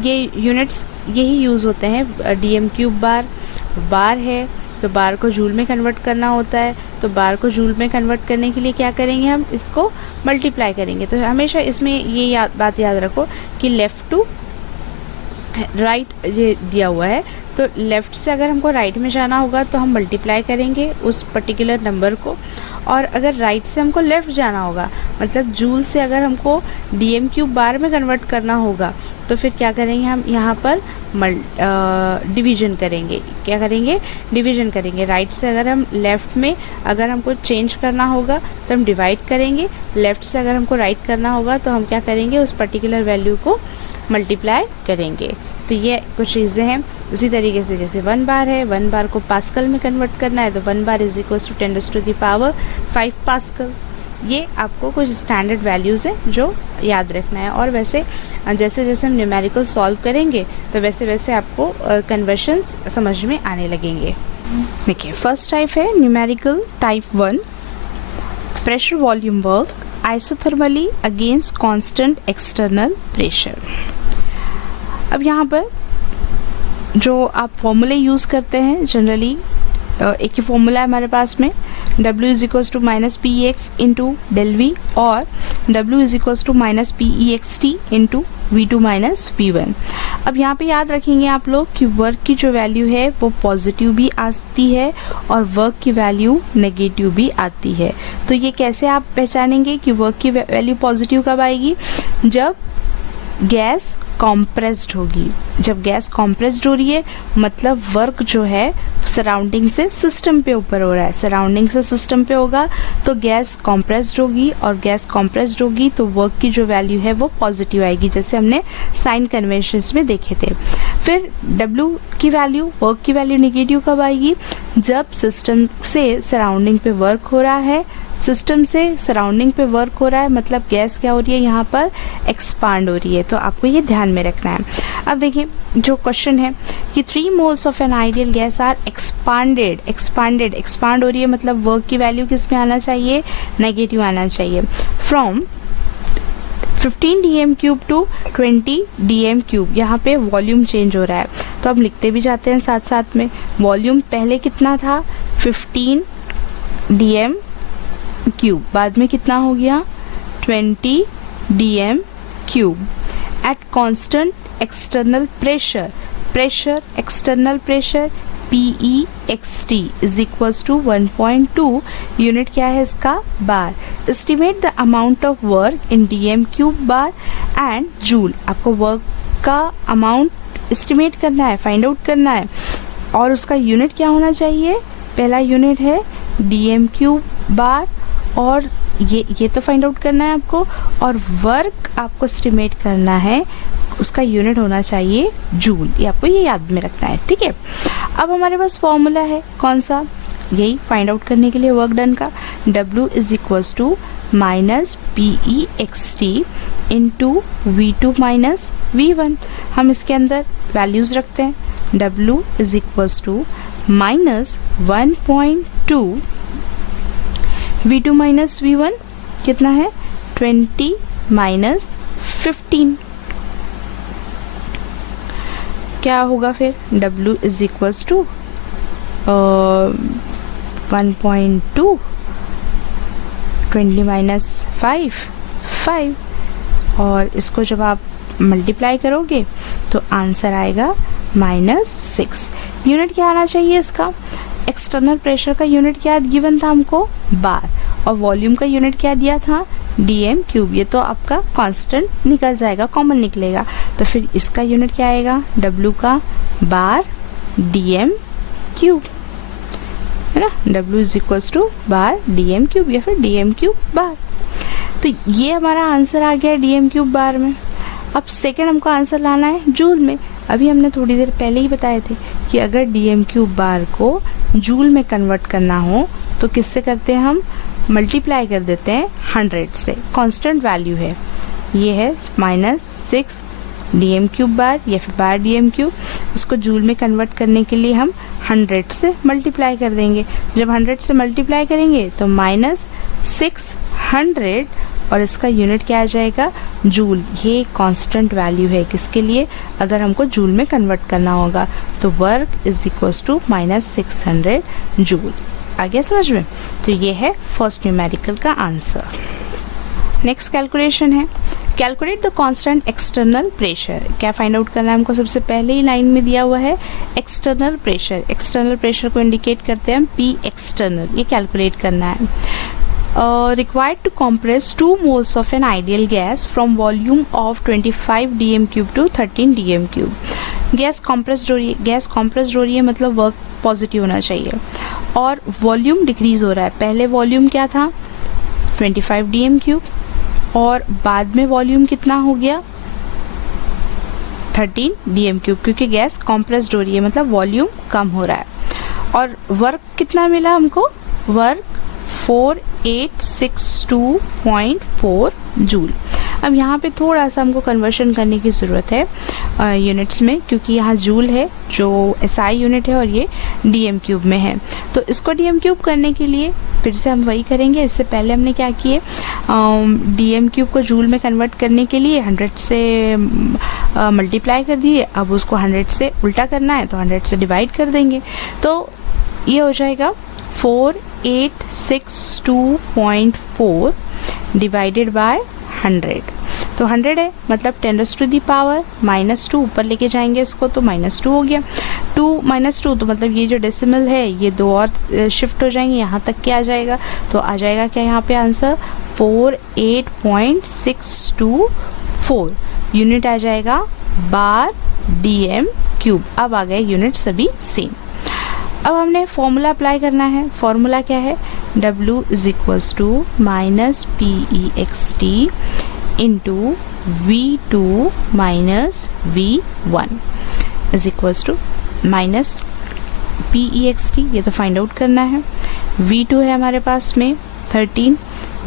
ये यूनिट्स यही यूज़ होते हैं। DM³ बार है तो बार को जूल में कन्वर्ट करना होता है, तो बार को जूल में कन्वर्ट करने के लिए क्या करेंगे, हम इसको मल्टीप्लाई करेंगे। तो हमेशा इसमें ये बात याद रखो कि लेफ़्ट टू राइट ये दिया हुआ है, तो लेफ़्ट से अगर हमको राइट में जाना होगा तो हम मल्टीप्लाई करेंगे उस पर्टिकुलर नंबर को, और अगर राइट से हमको लेफ़्ट जाना होगा मतलब जूल से अगर हमको DM³ बार में कन्वर्ट करना होगा तो फिर क्या करेंगे, हम यहाँ पर डिवीजन करेंगे। क्या करेंगे, डिवीजन करेंगे। राइट से अगर हम लेफ़्ट में अगर हमको चेंज करना होगा तो हम डिवाइड करेंगे, लेफ़्ट से अगर हमको राइट करना होगा तो हम क्या करेंगे, उस पर्टिकुलर वैल्यू को मल्टीप्लाई करेंगे। तो ये कुछ चीज़ें हैं। उसी तरीके से जैसे 1 बार है, 1 बार को पास्कल में कन्वर्ट करना है तो 1 बार = 10⁵ पास्कल। ये आपको कुछ स्टैंडर्ड वैल्यूज़ हैं जो याद रखना है। और वैसे जैसे जैसे हम न्यूमेरिकल सॉल्व करेंगे तो वैसे वैसे आपको कन्वर्शंस समझ में आने लगेंगे। देखिए फर्स्ट टाइप है numerical type 1, pressure volume work isothermally against constant external pressure. अब यहाँ पर जो आप फॉर्मूले यूज़ करते हैं जनरली एक ही फॉर्मूला है हमारे पास में, W = -PEX × ΔV और W = -PEXT × V2 - V1। अब यहाँ पे याद रखेंगे आप लोग कि वर्क की जो वैल्यू है वो पॉजिटिव भी आती है और वर्क की वैल्यू नेगेटिव भी आती है। तो ये कैसे आप पहचानेंगे कि वर्क की वैल्यू पॉजिटिव कब आएगी, जब गैस कॉम्प्रेस्ड होगी। जब गैस कॉम्प्रेस्ड हो रही है मतलब वर्क जो है सराउंडिंग से सिस्टम पे ऊपर हो रहा है, सराउंडिंग से सिस्टम पे होगा तो गैस कॉम्प्रेस्ड होगी, और गैस कॉम्प्रेस्ड होगी तो वर्क की जो वैल्यू है वो पॉजिटिव आएगी, जैसे हमने साइन कन्वेंशंस में देखे थे। फिर W की वैल्यू, वर्क की वैल्यू नेगेटिव कब आएगी, जब सिस्टम से सराउंडिंग पे वर्क हो रहा है, सिस्टम से सराउंडिंग पे वर्क हो रहा है मतलब गैस क्या हो रही है, यहाँ पर एक्सपांड हो रही है। तो आपको ये ध्यान में रखना है। अब देखिए जो क्वेश्चन है कि 3 moles of an ideal gas are expand हो रही है मतलब वर्क की वैल्यू किस में आना चाहिए, नेगेटिव आना चाहिए। फ्रॉम 15 DM³ to 20 DM³, यहाँ पे वॉल्यूम चेंज हो रहा है तो हम लिखते भी जाते हैं साथ साथ में। वॉल्यूम पहले कितना था 15 DM³, बाद में कितना हो गया 20 DM³ at constant external pressure external pressure PEXT = 1.2 unit क्या है इसका, bar. Estimate the amount of work in DM³ bar and joule. आपको वर्क का अमाउंट एस्टिमेट करना है, फाइंड आउट करना है, और उसका यूनिट क्या होना चाहिए, पहला यूनिट है DM³ बार, और ये तो फाइंड आउट करना है आपको, और वर्क आपको एस्टिमेट करना है, उसका यूनिट होना चाहिए जूल। ये आपको ये याद में रखना है, ठीक है। अब हमारे पास फॉर्मूला है कौन सा, यही फाइंड आउट करने के लिए वर्क डन का, W = -PEXT × V2 - V1। हम इसके अंदर वैल्यूज रखते हैं। W = -1.2 V2 - V1 कितना है 20 - 15। क्या होगा फिर W = 1.2 20 - 5 और इसको जब आप मल्टीप्लाई करोगे तो आंसर आएगा -6। यूनिट क्या आना चाहिए इसका, एक्सटर्नल प्रेशर का यूनिट क्या गिवन था हमको, बार, और वॉल्यूम का यूनिट क्या दिया था DM³। ये तो आपका कांस्टेंट निकल जाएगा, कॉमन निकलेगा, तो फिर इसका यूनिट क्या आएगा, W का बार DM³ है ना, W = बार DM³ या फिर DM³ बार। तो ये हमारा आंसर आ गया DM³ बार में। अब सेकेंड हमको आंसर लाना है जूल में। अभी हमने थोड़ी देर पहले ही बताए थे कि अगर DM³ बार को जूल में कन्वर्ट करना हो तो किससे करते हैं, हम मल्टीप्लाई कर देते हैं 100 से, कांस्टेंट वैल्यू है, ये है -6 dm³ बार या फिर बार dm³। इसको जूल में कन्वर्ट करने के लिए हम 100 से मल्टीप्लाई कर देंगे। जब 100 से मल्टीप्लाई करेंगे तो -600 और इसका यूनिट क्या आ जाएगा, जूल। ये कांस्टेंट वैल्यू है किसके लिए, अगर हमको जूल में कन्वर्ट करना होगा। तो work is equals to -600 joule. आ गया समझ में? तो ये है फर्स्ट न्यूमेरिकल का आंसर। नेक्स्ट कैलकुलेशन है, calculate the constant external pressure. क्या फाइंड आउट करना है हमको, सबसे पहले ही लाइन में दिया हुआ है एक्सटर्नल प्रेशर। एक्सटर्नल प्रेशर को इंडिकेट करते हैं हम P एक्सटर्नल, ये कैलकुलेट करना है। Required to compress 2 moles of an ideal gas from volume of 25 dm³ to 13 dm³। Gas compressed हो रही है, गैस compressed हो रही है मतलब वर्क पॉजिटिव होना चाहिए और वॉल्यूम डिक्रीज हो रहा है। पहले वॉल्यूम क्या था 25 dm³ और बाद में वॉल्यूम कितना हो गया 13 dm³, क्योंकि गैस compressed हो रही है मतलब वॉल्यूम कम हो रहा है। और वर्क कितना मिला हमको, वर्क 4862.4 जूल। अब यहाँ पे थोड़ा सा हमको कन्वर्शन करने की ज़रूरत है यूनिट्स में, क्योंकि यहाँ जूल है जो SI यूनिट है और ये dm³ में है। तो इसको dm³ करने के लिए फिर से हम वही करेंगे। इससे पहले हमने क्या किए, dm³ को जूल में कन्वर्ट करने के लिए 100 से मल्टीप्लाई कर दिए। अब उसको 100 से उल्टा करना है तो 100 से डिवाइड कर देंगे। तो ये हो जाएगा 4862.4 डिवाइडेड बाय 100। तो 100 है मतलब 10⁻⁻², ऊपर लेके जाएंगे इसको तो -2 हो गया। 2 -2 तो मतलब ये जो डेसिमल है ये 2 और शिफ्ट हो जाएंगे, यहाँ तक क्या आ जाएगा, तो आ जाएगा क्या यहाँ पे आंसर 48.624 यूनिट आ जाएगा बार dm³। अब आ गए यूनिट सभी सेम। अब हमने फॉर्मूला अप्लाई करना है। फॉर्मूला क्या है, W is equals to -PEXT into V2 minus V1 is equals to -PEXT, ये तो फाइंड आउट करना है। V2 है हमारे पास में 13,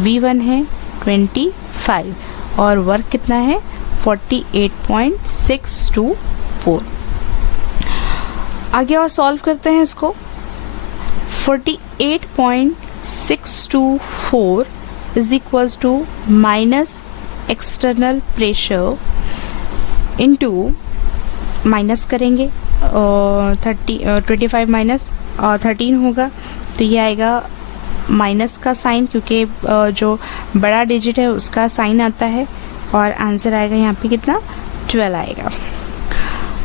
V1 है 25 और वर्क कितना है 48.624। आगे और सॉल्व करते हैं इसको। 48.624 is equals to minus external pressure into minus करेंगे 25 माइनस 13 होगा तो ये आएगा माइनस का साइन, क्योंकि जो बड़ा डिजिट है उसका साइन आता है और आंसर आएगा यहाँ पे कितना 12 आएगा।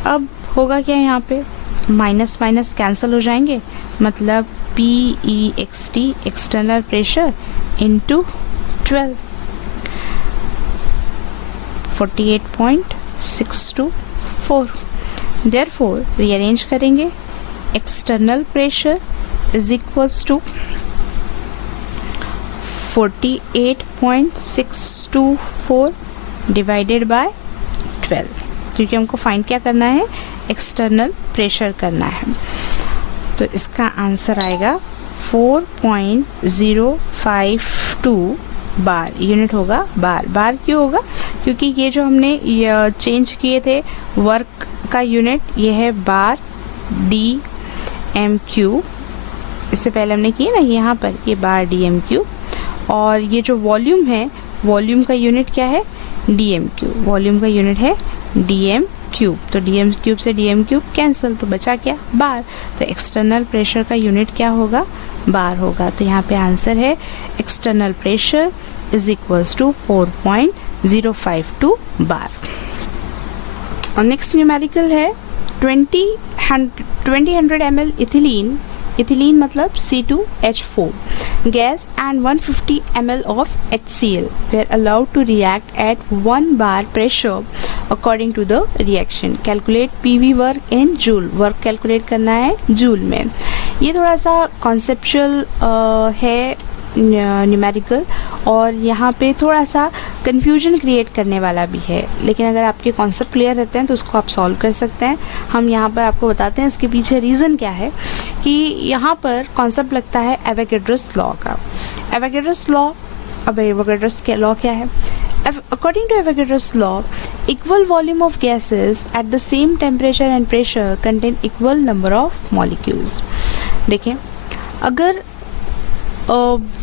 अब होगा क्या, यहाँ पे माइनस माइनस कैंसिल हो जाएंगे, मतलब PEXT external pressure into 12 48.624। Therefore rearrange करेंगे, external pressure is equals to 48.624 divided by 12, क्योंकि हमको फाइंड क्या करना है, एक्सटर्नल प्रेशर करना है। तो इसका आंसर आएगा 4.052 बार। यूनिट होगा बार। बार क्यों होगा, क्योंकि ये जो हमने चेंज किए थे वर्क का यूनिट, ये है बार dm³। इससे पहले हमने किया ना यहाँ पर, ये बार dm³। और ये जो वॉल्यूम है, वॉल्यूम का यूनिट क्या है dm³। वॉल्यूम का यूनिट है dm³। तो dm³ से dm³ कैंसिल, तो बचा क्या बार। तो एक्सटर्नल प्रेशर का यूनिट क्या होगा, बार होगा। तो यहाँ पे आंसर है external pressure is equals to 4.052 bar. और नेक्स्ट न्यूमेरिकल है 2000 ml इथिलीन, इथिलीन मतलब C2H4 gas and 150 ml of HCl were allowed to react at 1 bar pressure according to the reaction. Calculate PV work in joule. Work calculate करना है जूल में। ये थोड़ा सा कॉन्सेप्चुअल है न्यूमेरिकल और यहाँ पे थोड़ा सा कन्फ्यूजन क्रिएट करने वाला भी है, लेकिन अगर आपके कॉन्सेप्ट क्लियर रहते हैं तो उसको आप सॉल्व कर सकते हैं। हम यहाँ पर आपको बताते हैं इसके पीछे रीज़न क्या है कि यहाँ पर कॉन्सेप्ट लगता है एवोगैड्रोस लॉ का। एवोगैड्रोस लॉ, अब एवोगैड्रोस लॉ क्या है, According to Avogadro's law, equal volume of gases at the same temperature and pressure contain equal number of molecules. देखें, अगर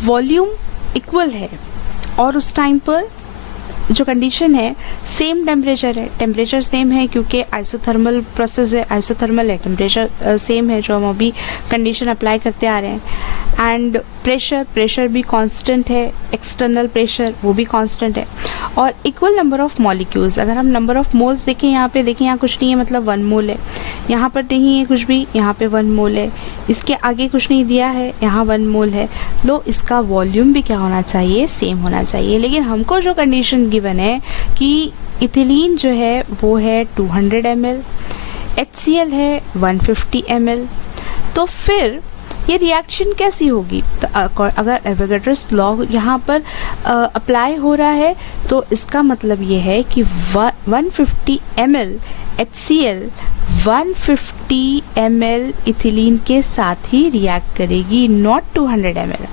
वॉल्यूम इक्वल है और उस टाइम पर जो कंडीशन है सेम टेम्परेचर है, टेम्परेचर सेम है क्योंकि आइसोथर्मल प्रोसेस है, आइसोथर्मल है, टेम्परेचर सेम है जो हम अभी कंडीशन अप्लाई करते आ रहे हैं, एंड प्रेशर भी कांस्टेंट है, एक्सटर्नल प्रेशर वो भी कांस्टेंट है, और इक्वल नंबर ऑफ मॉलिक्यूल्स। अगर हम नंबर ऑफ मोल्स देखें, यहाँ पे देखें, यहाँ कुछ नहीं है मतलब 1 मोल है, यहाँ पर नहीं है कुछ भी, यहाँ पे 1 मोल है, इसके आगे कुछ नहीं दिया है, यहाँ 1 मोल है, तो इसका वॉल्यूम भी क्या होना चाहिए, सेम होना चाहिए। लेकिन हमको जो कंडीशन गिवन है कि इथिलीन जो है वो है 200 ml, HCl है 150 ml, तो फिर ये रिएक्शन कैसी होगी? तो अगर एवोगाड्रोस लॉ यहाँ पर अप्लाई हो रहा है तो इसका मतलब ये है कि 150 ml HCl 150 ml इथिलीन के साथ ही रिएक्ट करेगी, नॉट 200 ml।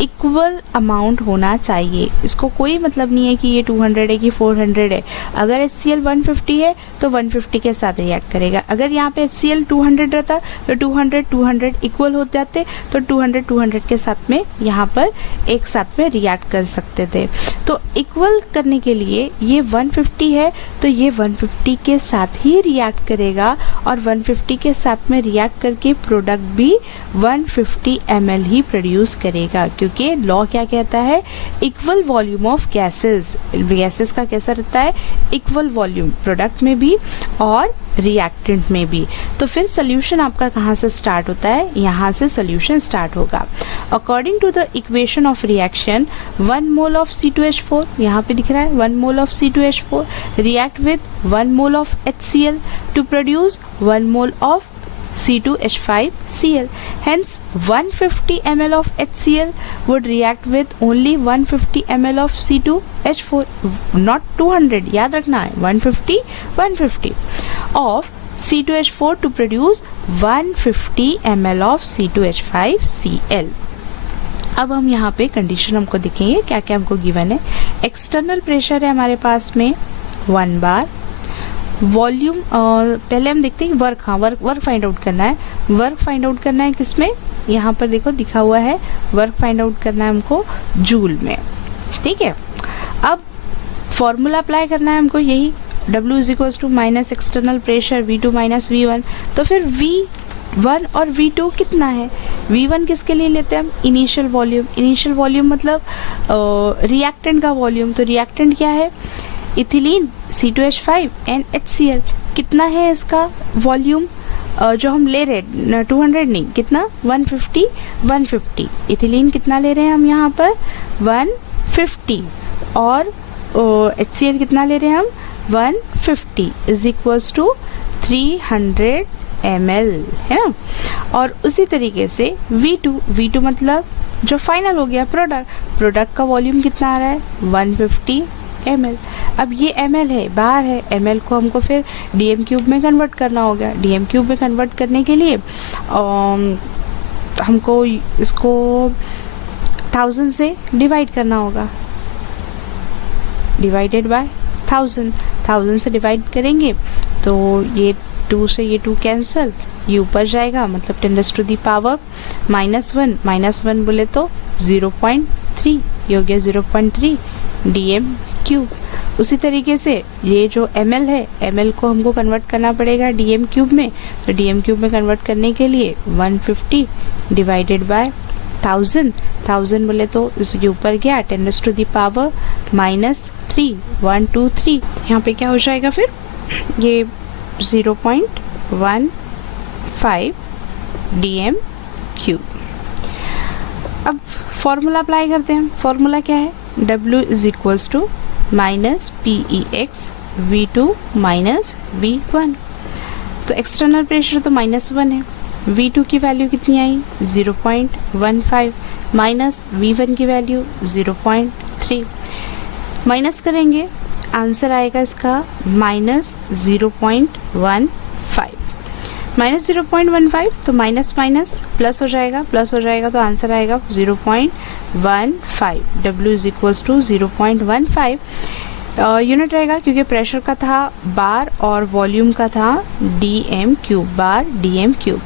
इक्वल अमाउंट होना चाहिए, इसको कोई मतलब नहीं है कि ये 200 है कि 400 है। अगर HCl 150 है तो 150 के साथ रिएक्ट करेगा। अगर यहाँ पे HCl 200 रहता तो 200 इक्वल हो जाते, तो 200 के साथ में यहाँ पर एक साथ में रिएक्ट कर सकते थे। तो इक्वल करने के लिए ये 150 है तो ये 150 के साथ ही रिएक्ट करेगा, और 150 के साथ में रिएक्ट करके प्रोडक्ट भी 150 ml ही प्रोड्यूस करेगा, क्योंकि लॉ क्या कहता है, इक्वल वॉल्यूम ऑफ गैसेस का कैसा रहता है, इक्वल वॉल्यूम, प्रोडक्ट में भी और रिएक्टेंट में भी। तो फिर सोल्यूशन आपका कहाँ से स्टार्ट होता है, यहाँ से सोल्यूशन स्टार्ट होगा। According to the equation of reaction 1 mole of C2H4, यहाँ पे दिख रहा है 1 mole of C2H4 react with 1 mole of HCl to produce 1 mole of C2H5Cl. Hence 150 ml of HCl would react with only 150 ml of C2H4, not 200, याद रखना है 150 of C2H4 to produce 150 ml of C2H5Cl. अब हम यहाँ पे कंडीशन हमको दिखेंगे क्या क्या हमको गिवन है। एक्सटर्नल प्रेशर है हमारे पास में 1 बार, वॉल्यूम पहले हम देखते हैं वर्क, हाँ वर्क फाइंड आउट करना है। वर्क फाइंड आउट करना है किसमें, यहाँ पर देखो दिखा हुआ है, वर्क फाइंड आउट करना है हमको जूल में, ठीक है। अब फॉर्मूला अप्लाई करना है हमको यही, W is equals to minus external pressure V2 minus V1। तो फिर V1 और V2 कितना है, V1 किसके लिए लेते हैं हम, इनिशियल वॉल्यूम मतलब रिएक्टेंट का वॉल्यूम। तो रिएक्टेंट क्या है, इथिलीन C2H5 एंड HCl। कितना है इसका वॉल्यूम जो हम ले रहे हैं, 200 नहीं, कितना 150। इथिलीन कितना ले रहे हैं हम यहाँ पर 150, और HCl कितना ले रहे हैं हम 150 इज इक्वल्स टू 300 ml, है ना। और उसी तरीके से V2 मतलब जो फाइनल हो गया प्रोडक्ट का वॉल्यूम कितना आ रहा है 150 ml। अब ये ml है, बाहर है, ml को हमको फिर dm क्यूब में कन्वर्ट करना होगा। dm क्यूब में कन्वर्ट करने के लिए हमको इसको 1000 से डिवाइड करना होगा, डिवाइडेड बाय 1000 से डिवाइड करेंगे तो ये 2 से ये 2 कैंसल, ये ऊपर जाएगा, मतलब 10⁻⁻1 -1 बोले तो 0.3, ये हो गया 0.3 dm क्यूब। उसी तरीके से ये जो ml है, ml को हमको कन्वर्ट करना पड़ेगा dm क्यूब में। तो dm क्यूब में कन्वर्ट करने के लिए 150 डिवाइडेड बाय 1000 बोले तो इसके ऊपर गया 10⁻³ -3, 1 2 3, यहाँ पे क्या हो जाएगा फिर ये 0.15 dm क्यूब। अब फॉर्मूला अप्लाई करते हैं। फॉर्मूला क्या है, W is equals to minus PEX V2 minus V1। तो एक्सटर्नल प्रेशर तो -1 है, V2 की वैल्यू कितनी आई 0.15 माइनस V1 की वैल्यू 0.3, माइनस करेंगे आंसर आएगा इसका -0.15। माइनस 0.15, तो माइनस माइनस प्लस हो जाएगा, प्लस हो जाएगा तो आंसर आएगा 0.15. W is equals to 0.15 unit रहेगा, क्योंकि प्रेशर का था बार और वॉल्यूम का था dm3 बार dm3.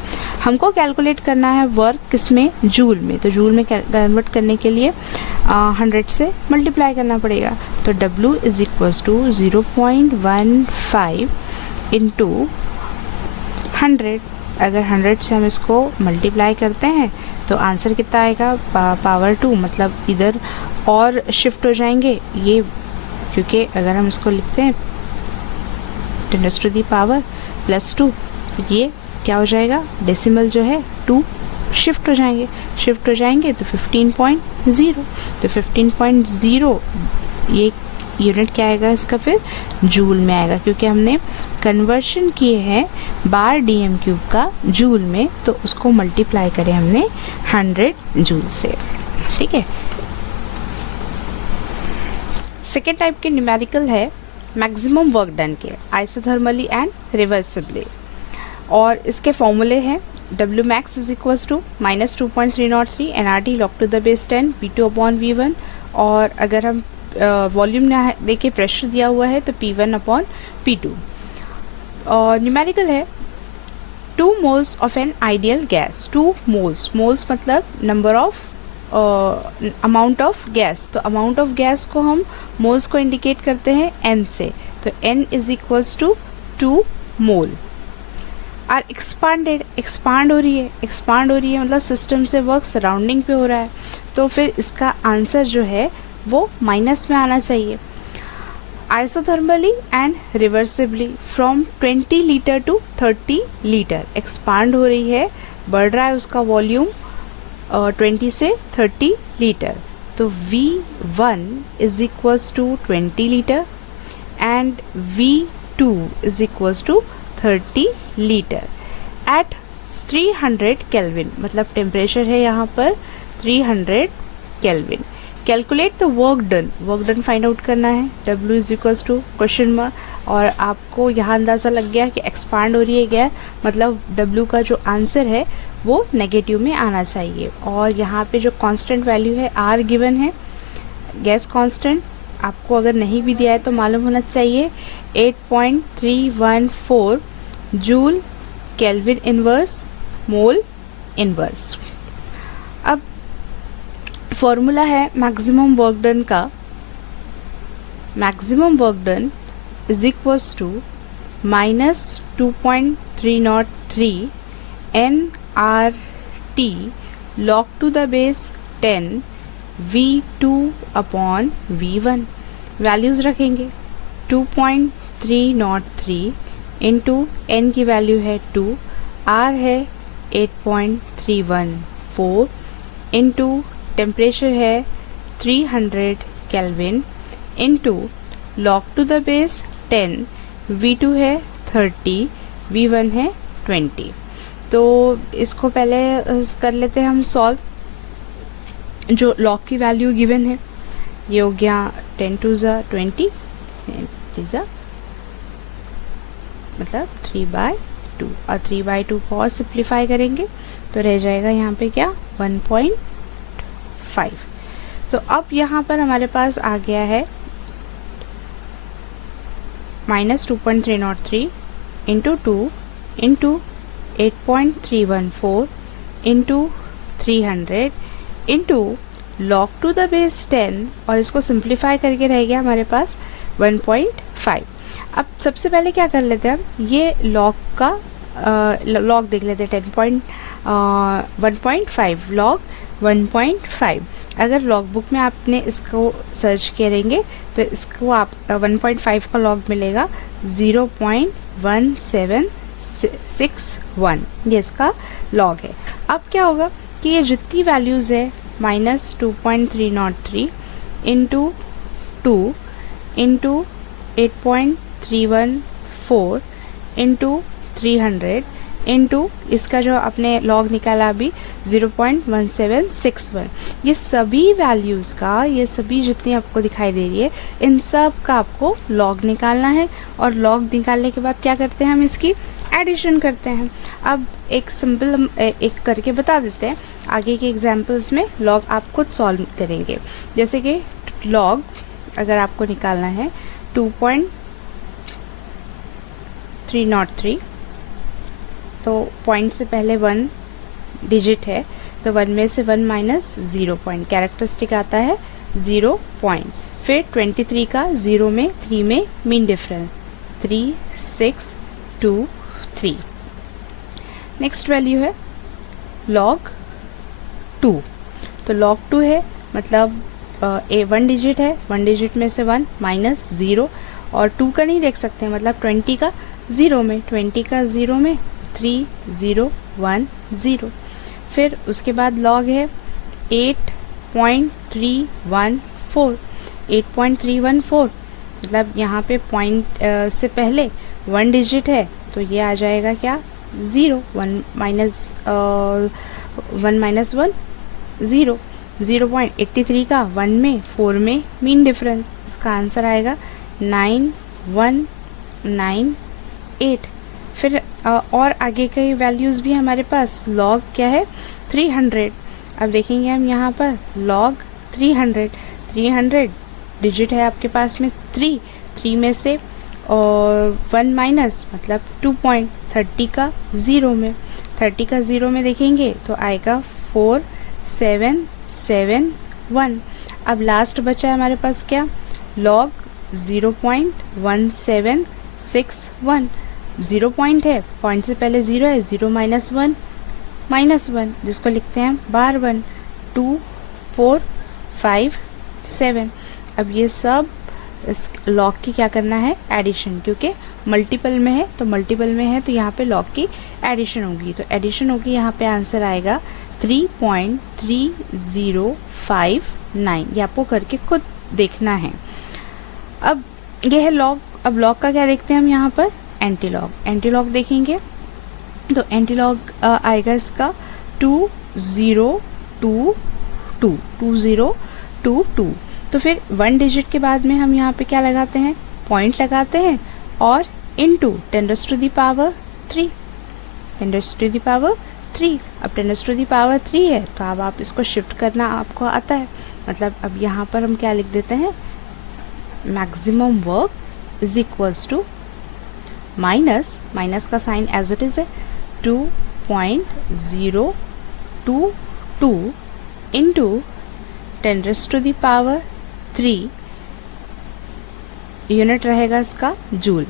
हमको कैलकुलेट करना है वर्क किसमें, जूल में, तो जूल में कन्वर्ट करने के लिए 100 से मल्टीप्लाई करना पड़ेगा. तो W is equals to 0.15 into 100. अगर 100 से हम इसको मल्टीप्लाई करते हैं तो आंसर कितना आएगा, पावर 2, मतलब इधर और शिफ्ट हो जाएंगे ये, क्योंकि अगर हम इसको लिखते हैं 10⁻² +2, तो ये क्या हो जाएगा, डेसिमल जो है 2 शिफ्ट हो जाएंगे, शिफ्ट हो जाएंगे तो 15.0, तो 15.0 ये यूनिट क्या आएगा इसका, फिर जूल में आएगा, क्योंकि हमने कन्वर्शन किए हैं बार dm3 का जूल में, तो उसको मल्टीप्लाई करें हमने 100 जूल से. ठीक है. सेकेंड टाइप के न्यूमेरिकल है मैक्सिमम वर्क डन के, आइसोथर्मली एंड रिवर्सिबली, और इसके फॉर्मूले हैं W max is equals to -2.303 nRT log to the base 10 P2/V1, और अगर हम वॉल्यूम देखिए प्रेशर दिया हुआ है तो P1/P2. और न्यूमेरिकल है 2 moles of an ideal gas. 2 moles, moles मतलब number of amount of gas, तो अमाउंट ऑफ गैस को हम मोल्स को इंडिकेट करते हैं n से, तो n is equals to 2 mole. Are expanded, expand हो रही है, एक्सपांड हो रही है मतलब सिस्टम से वर्क सराउंडिंग पे हो रहा है, तो फिर इसका आंसर जो है वो माइनस में आना चाहिए. Isothermally and reversibly from 20 litre to 30 litre, expand हो रही है, बढ़ रहा है उसका वॉल्यूम 20 से 30 लीटर, तो V1 is equals to 20 litre and V2 is equals to 30 litre at 300 kelvin, मतलब टेम्परेचर है यहाँ पर 300 kelvin. Calculate the work done, work done find out करना है. W is equals to question mark, और आपको यहाँ अंदाज़ा लग गया कि एक्सपांड हो रही है गैस, मतलब W का जो आंसर है वो नेगेटिव में आना चाहिए. और यहाँ पे जो कांस्टेंट वैल्यू है R गिवन है, गैस कांस्टेंट आपको अगर नहीं भी दिया है तो मालूम होना चाहिए 8.314 joule kelvin inverse mole inverse. अब फॉर्मूला है मैक्सिमम वर्क डन का, maximum work done is equals to -2.303 nRT log to the base 10 V2/V1. Values रखेंगे 2.303 इंटू n की वैल्यू है 2, R है 8.314 इंटू टेम्परेचर है 300 kelvin into log to the base 10, V2 है 30, V1 है 20. तो इसको पहले कर लेते हैं हम सॉल्व. जो log की वैल्यू गिवन है ये हो गया 10 to the 20, मतलब 3/2, और 3/2 को और सिंप्लीफाई करेंगे तो रह जाएगा यहाँ पे क्या 1.5. तो अब यहाँ पर हमारे पास आ गया है -2.303 into 2 into 8.314 into 300 into log to the base 10, और इसको सिंप्लीफाई करके रह गया हमारे पास 1.5. अब सबसे पहले क्या कर लेते हैं हम, ये log का log देख लेते हैं 1.5 log 1.5. अगर लॉग बुक में आपने इसको सर्च करेंगे तो इसको आप 1.5 का लॉग मिलेगा 0.1761, ये इसका लॉग है. अब क्या होगा कि ये जितनी वैल्यूज़ है -2.303 इंटू 2 इंटू 8.314 इंटू 300 इनटू इसका जो आपने लॉग निकाला अभी 0.1761, ये सभी वैल्यूज़ का, ये सभी जितनी आपको दिखाई दे रही है, इन सब का आपको लॉग निकालना है। और लॉग निकालने के बाद क्या करते हैं, हम इसकी एडिशन करते हैं। अब एक सिंपल हम एक करके बता देते हैं, आगे के एग्जाम्पल्स में लॉग आप खुद सॉल्व करेंगे। जैसे कि लॉग अगर आपको निकालना है 2.303, तो पॉइंट से पहले 1 डिजिट है, तो 1 में से 1 माइनस 0 पॉइंट, कैरेक्टरिस्टिक आता है 0 पॉइंट। फिर 23 का 0 में 3 में मीन डिफरेंस 3623। नेक्स्ट वैल्यू है log 2, तो log 2 है मतलब 1 डिजिट है, 1 डिजिट में से 1 माइनस 0, और 2 का नहीं देख सकते मतलब 20 का 0 में, 20 का 0 में 3010। फिर उसके बाद log है 8.314, 8.314 मतलब यहाँ पे पॉइंट से पहले 1 डिजिट है, तो ये आ जाएगा क्या 0, 1 माइनस 1 0, 0.83 का 1 में 4 में मीन डिफरेंस, इसका आंसर आएगा 9198। फिर और आगे के वैल्यूज़ भी हमारे पास, लॉग क्या है 300। अब देखेंगे हम यहाँ पर लॉग 300 डिजिट है आपके पास में 3 में से 1 माइनस मतलब 2 पॉइंट, 30 का 0 में, 30 का 0 में देखेंगे तो आएगा 4771। अब लास्ट बचा है हमारे पास क्या, लॉग 0.1761, 0 पॉइंट है, पॉइंट से पहले 0 है, 0 माइनस 1 जिसको लिखते हैं बार 1, 2 4 5 7। अब ये सब इस लॉग की क्या करना है, एडिशन, क्योंकि मल्टीपल में है, तो मल्टीपल में है तो यहाँ पे लॉग की एडिशन होगी, तो एडिशन होगी, यहाँ पे आंसर आएगा 3.3059। ये आपको करके खुद देखना है। अब ये है लॉग। अब लॉग का क्या देखते हैं हम यहाँ पर, एंटी लॉग। एंटी लॉग देखेंगे तो एंटी लॉग आएगा इसका 2022। तो फिर 1 डिजिट के बाद में हम यहाँ पे क्या लगाते हैं, पॉइंट लगाते हैं और इनटू 10⁻³ 3, 10⁻³ अब 10⁻³ है तो अब आप इसको शिफ्ट करना आपको आता है, मतलब अब यहाँ पर हम क्या लिख देते हैं, maximum work is equals to minus का साइन एज इट इज है 2.022 इंटू 10⁻³ यूनिट रहेगा इसका जूल।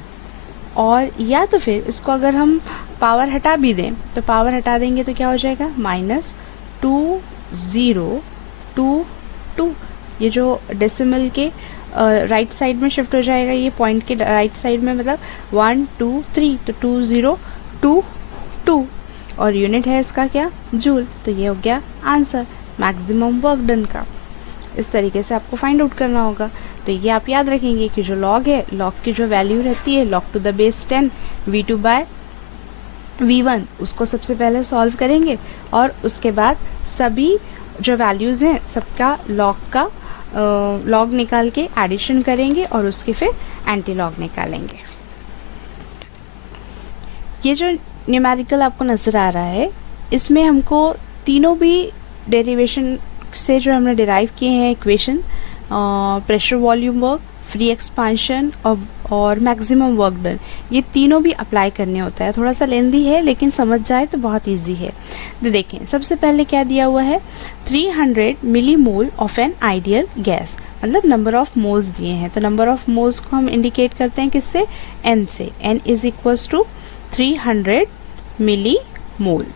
और या तो फिर इसको अगर हम पावर हटा भी दें तो पावर हटा देंगे तो क्या हो जाएगा, -2022। ये जो डेसिमल के राइट साइड में शिफ्ट हो जाएगा, ये पॉइंट के राइट साइड में, मतलब 1 2 3, तो 2022 और यूनिट है इसका क्या, जूल। तो ये हो गया आंसर मैक्सिमम वर्क डन का। इस तरीके से आपको फाइंड आउट करना होगा। तो ये आप याद रखेंगे कि जो लॉग है, लॉग की जो वैल्यू रहती है log to the base 10 V2/V1, उसको सबसे पहले सॉल्व करेंगे और उसके बाद सभी जो वैल्यूज़ हैं सबका लॉग निकाल के एडिशन करेंगे और उसके फिर एंटी लॉग निकालेंगे। ये जो न्यूमेरिकल आपको नज़र आ रहा है, इसमें हमको तीनों भी डेरिवेशन से जो हमने डिराइव किए हैं equation, pressure volume work, free expansion और मैक्सिमम वर्क डन, ये तीनों भी अप्लाई करने होता है। थोड़ा सा लेंदी है लेकिन समझ जाए तो बहुत इजी है। तो देखें, सबसे पहले क्या दिया हुआ है, 300 millimole of an ideal gas, मतलब नंबर ऑफ मोल्स दिए हैं। तो नंबर ऑफ मोल्स को हम इंडिकेट करते हैं किससे, n से। n is equals to 300 millimole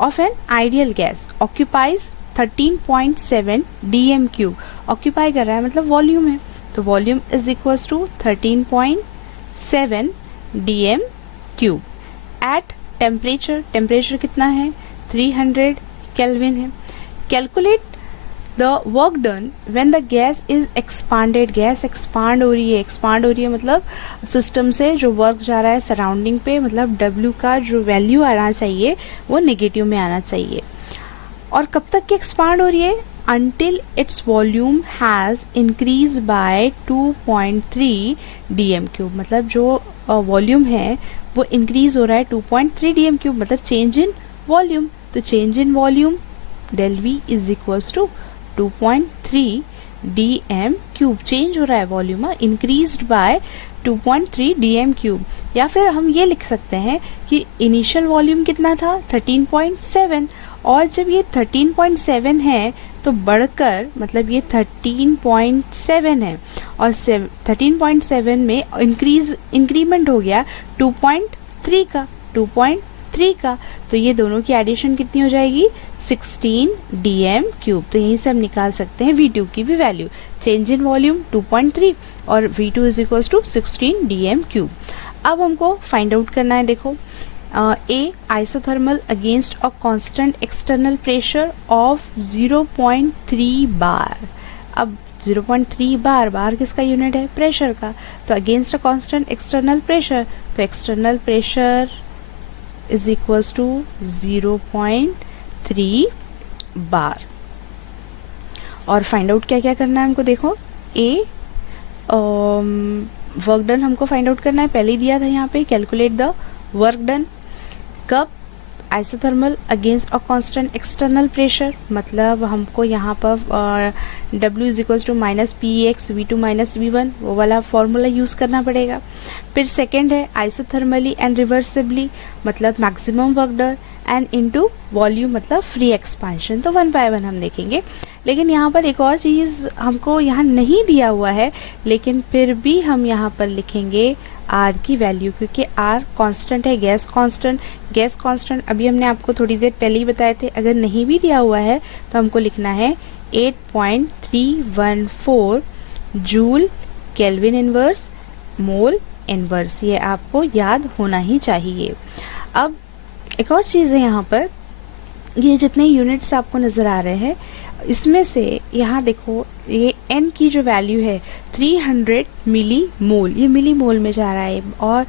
of an ideal gas occupies 13.7 dm3। Occupy कर रहा है मतलब वॉल्यूम है, तो volume is equals to 13.7 dm3 at temperature. Temperature कितना है, 300 केल्विन है। Calculate the work done when the gas is expanded, gas expand हो रही है मतलब सिस्टम से जो वर्क जा रहा है सराउंडिंग पे, मतलब W का जो वैल्यू आना चाहिए वो नेगेटिव में आना चाहिए। और कब तक की एक्सपांड हो रही है? until its volume has increased by 2.3 dm cube, मतलब जो वॉल्यूम है वो इंक्रीज हो रहा है 2.3 dm cube, मतलब चेंज इन वॉल्यूम। तो change in volume del V is equals to 2.3 dm cube, change हो रहा है volume increased by 2.3 dm cube। या फिर हम ये लिख सकते हैं कि इनिशियल वॉल्यूम कितना था 13.7, और जब ये 13.7 है तो बढ़कर मतलब ये 13.7 है और 13.7 में इंक्रीमेंट हो गया 2.3 का, तो ये दोनों की एडिशन कितनी हो जाएगी 16 dm क्यूब। तो यहीं से हम निकाल सकते हैं V2 की भी वैल्यू, चेंज इन वॉल्यूम 2.3 और V2 is equals to 16 dm cube. अब हमको फाइंड आउट करना है, देखो A isothermal against a constant external pressure of 0.3 बार। अब 0.3 बार किसका यूनिट है? प्रेशर का। तो against a constant external pressure, तो external pressure is equals to 0.3 bar. और फाइंड आउट क्या क्या करना है हमको, देखो A वर्क डन हमको फाइंड आउट करना है, पहले ही दिया था यहाँ पे, कैलकुलेट द वर्क डन कब isothermal against a constant external pressure, मतलब हमको यहाँ पर W is equals to minus PX V2 minus V1 वो वाला फॉर्मूला यूज़ करना पड़ेगा। फिर सेकंड है आइसोथर्मली एंड रिवर्सिबली, मतलब maximum work done and into volume मतलब फ्री एक्सपांशन। तो वन बाय वन हम देखेंगे, लेकिन यहाँ पर एक और चीज़ हमको यहाँ नहीं दिया हुआ है, लेकिन फिर भी हम यहाँ पर लिखेंगे R की वैल्यू, क्योंकि R कांस्टेंट है, गैस कांस्टेंट अभी हमने आपको थोड़ी देर पहले ही बताए थे। अगर नहीं भी दिया हुआ है तो हमको लिखना है 8.314 joule kelvin inverse mole inverse, ये आपको याद होना ही चाहिए। अब एक और चीज़ है यहाँ पर, ये जितने यूनिट्स आपको नज़र आ रहे हैं इसमें से यहाँ देखो ये n की जो वैल्यू है 300 मिली मोल, ये मिली मोल में जा रहा है, और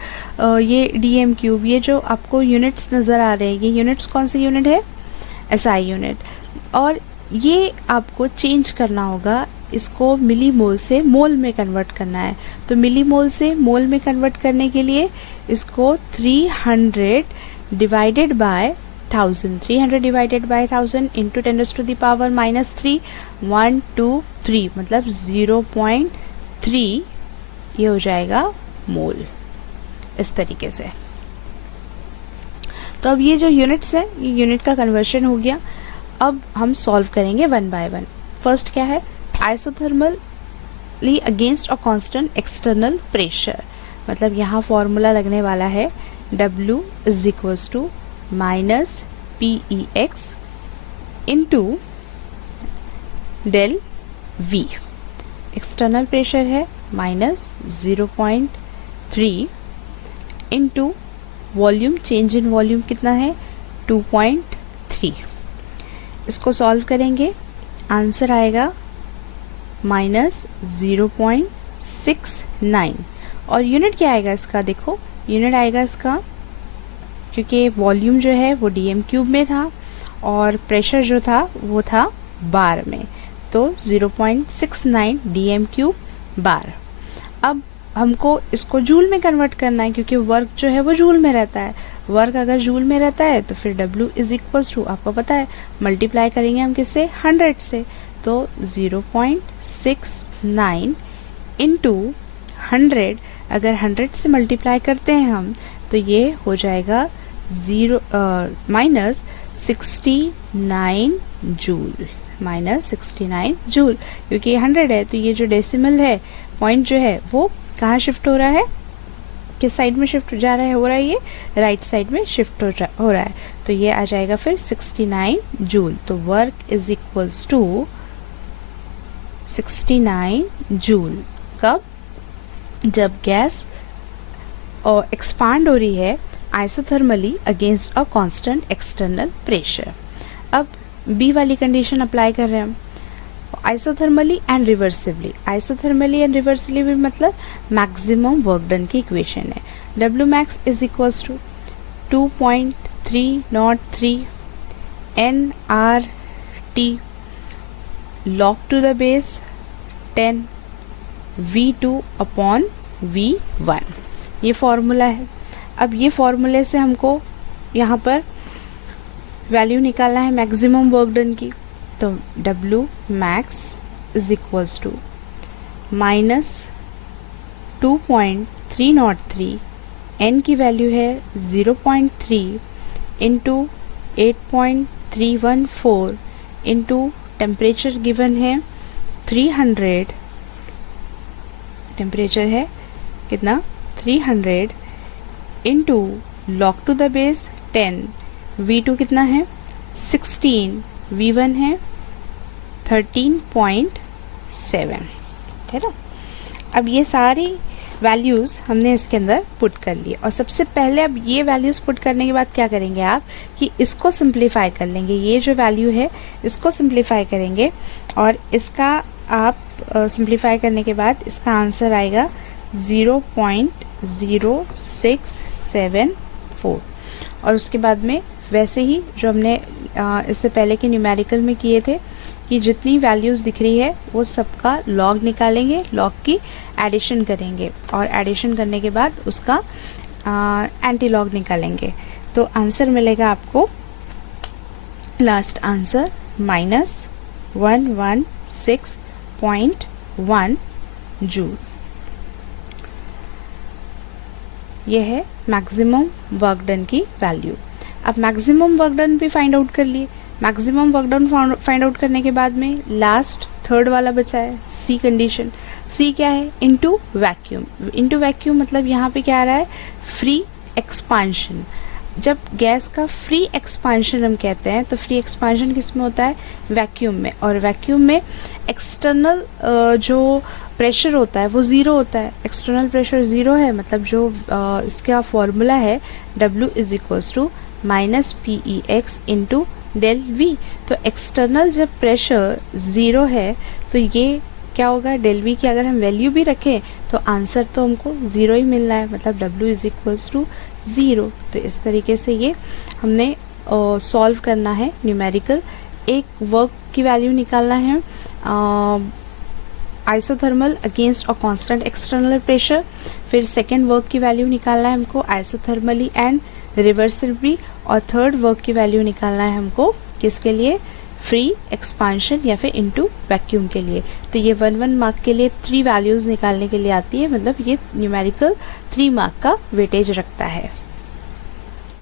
ये dm क्यूब, ये जो आपको यूनिट्स नज़र आ रहे हैं ये यूनिट्स कौन से यूनिट है? SI unit. और ये आपको चेंज करना होगा, इसको मिली मोल से मोल में कन्वर्ट करना है। तो मिली मोल से मोल में कन्वर्ट करने के लिए इसको 300 divided by 1000, 300 divided by 1000 into 10⁻³ - 123 मतलब 0.3 ये हो जाएगा मोल, इस तरीके से। तो अब ये जो यूनिट्स है ये यूनिट का कन्वर्शन हो गया। अब हम सॉल्व करेंगे वन बाय वन। फर्स्ट क्या है? Isothermally against a constant external pressure, मतलब यहाँ फॉर्मूला लगने वाला है W is equals to minus PEX into del V। External pressure है minus 0.3 into volume, change in volume कितना है 2.3। इसको सॉल्व करेंगे, आंसर आएगा माइनस 0.69। और यूनिट क्या आएगा इसका? देखो यूनिट आएगा इसका, क्योंकि वॉल्यूम जो है वो dm क्यूब में था और प्रेशर जो था वो था बार में, तो 0.69 dm क्यूब बार। अब हमको इसको जूल में कन्वर्ट करना है, क्योंकि वर्क जो है वो जूल में रहता है। वर्क अगर जूल में रहता है तो फिर W इज इक्वल्स टू, आपको पता है, मल्टीप्लाई करेंगे हम किससे? 100 से। तो 0.69 इंटू 100, अगर 100 से मल्टीप्लाई करते हैं हम तो ये हो जाएगा माइनस 69 जूल, क्योंकि 100 है तो ये जो डेसिमल है पॉइंट जो है वो कहाँ शिफ्ट हो रहा है? किस साइड में शिफ्ट जा रहा है? हो रहा है ये राइट साइड में शिफ्ट हो रहा है। तो ये आ जाएगा फिर 69 जूल। तो work is equals to 69 joule. कब? जब गैस और एक्सपांड हो रही है isothermally against a constant external pressure. अब बी वाली कंडीशन अप्लाई कर रहे हैं हम। Isothermally and reversibly, isothermally and reversibly मतलब मैक्सिमम वर्क डन की इक्वेशन है। W max is equals to 2.303 nRT log to the base 10 V2 upon V1, ये फॉर्मूला है। अब ये फॉर्मूले से हमको यहाँ पर वैल्यू निकालना है मैक्सिमम वर्क डन की, तो W max is equals to -2.303, n की वैल्यू है 0.3 इंटू 8.314 इंटू टेम्परेचर गिवन है 300, टेम्परेचर है कितना 300 into log to the base 10, V2 कितना है 16, V1 है 13.7, है ना। अब ये सारी वैल्यूज़ हमने इसके अंदर पुट कर लिए, और सबसे पहले अब ये वैल्यूज़ पुट करने के बाद क्या करेंगे आप कि इसको सिंप्लीफाई कर लेंगे। ये जो वैल्यू है इसको सिंप्लीफाई करेंगे, और इसका आप सिंप्लीफाई करने के बाद इसका आंसर आएगा 0.0674, और उसके बाद में वैसे ही जो हमने इससे पहले के न्यूमेरिकल में किए थे कि जितनी वैल्यूज़ दिख रही है वो सबका लॉग निकालेंगे, लॉग की एडिशन करेंगे, और एडिशन करने के बाद उसका एंटी लॉग निकालेंगे, तो आंसर मिलेगा आपको लास्ट आंसर -116.1 जूल। ये है मैक्सिमम वर्क डन की वैल्यू। अब मैक्सिमम वर्क डन भी फाइंड आउट कर लिए। Maximum work done find out करने के बाद में लास्ट थर्ड वाला बचा है सी कंडीशन। सी क्या है? Into vacuum. इनटू वैक्यूम मतलब यहाँ पे क्या आ रहा है? Free expansion. जब गैस का फ्री एक्सपांशन हम कहते हैं तो फ्री एक्सपांशन किस में होता है? वैक्यूम में। और वैक्यूम में एक्सटर्नल जो प्रेशर होता है वो ज़ीरो होता है। एक्सटर्नल प्रेशर ज़ीरो है, मतलब जो इसका फॉर्मूला है W is equals to -PEX into del V. तो एक्सटर्नल जब प्रेशर ज़ीरो है तो ये क्या होगा? डेल वी की अगर हम वैल्यू भी रखें तो आंसर तो हमको ज़ीरो ही मिलना है, मतलब W is equals to zero. तो इस तरीके से ये हमने सॉल्व करना है न्यूमेरिकल। एक वर्क की वैल्यू निकालना है isothermal against a constant external pressure. फिर सेकंड वर्क की वैल्यू निकालना है हमको आइसोथर्मली एंड रिवर्सिबली। और थर्ड वर्क की वैल्यू निकालना है हमको किसके लिए? फ्री एक्सपांशन या फिर इनटू वैक्यूम के लिए। तो ये 1 मार्क के लिए 3 वैल्यूज़ निकालने के लिए आती है, मतलब ये न्यूमेरिकल 3 मार्क का वेटेज रखता है।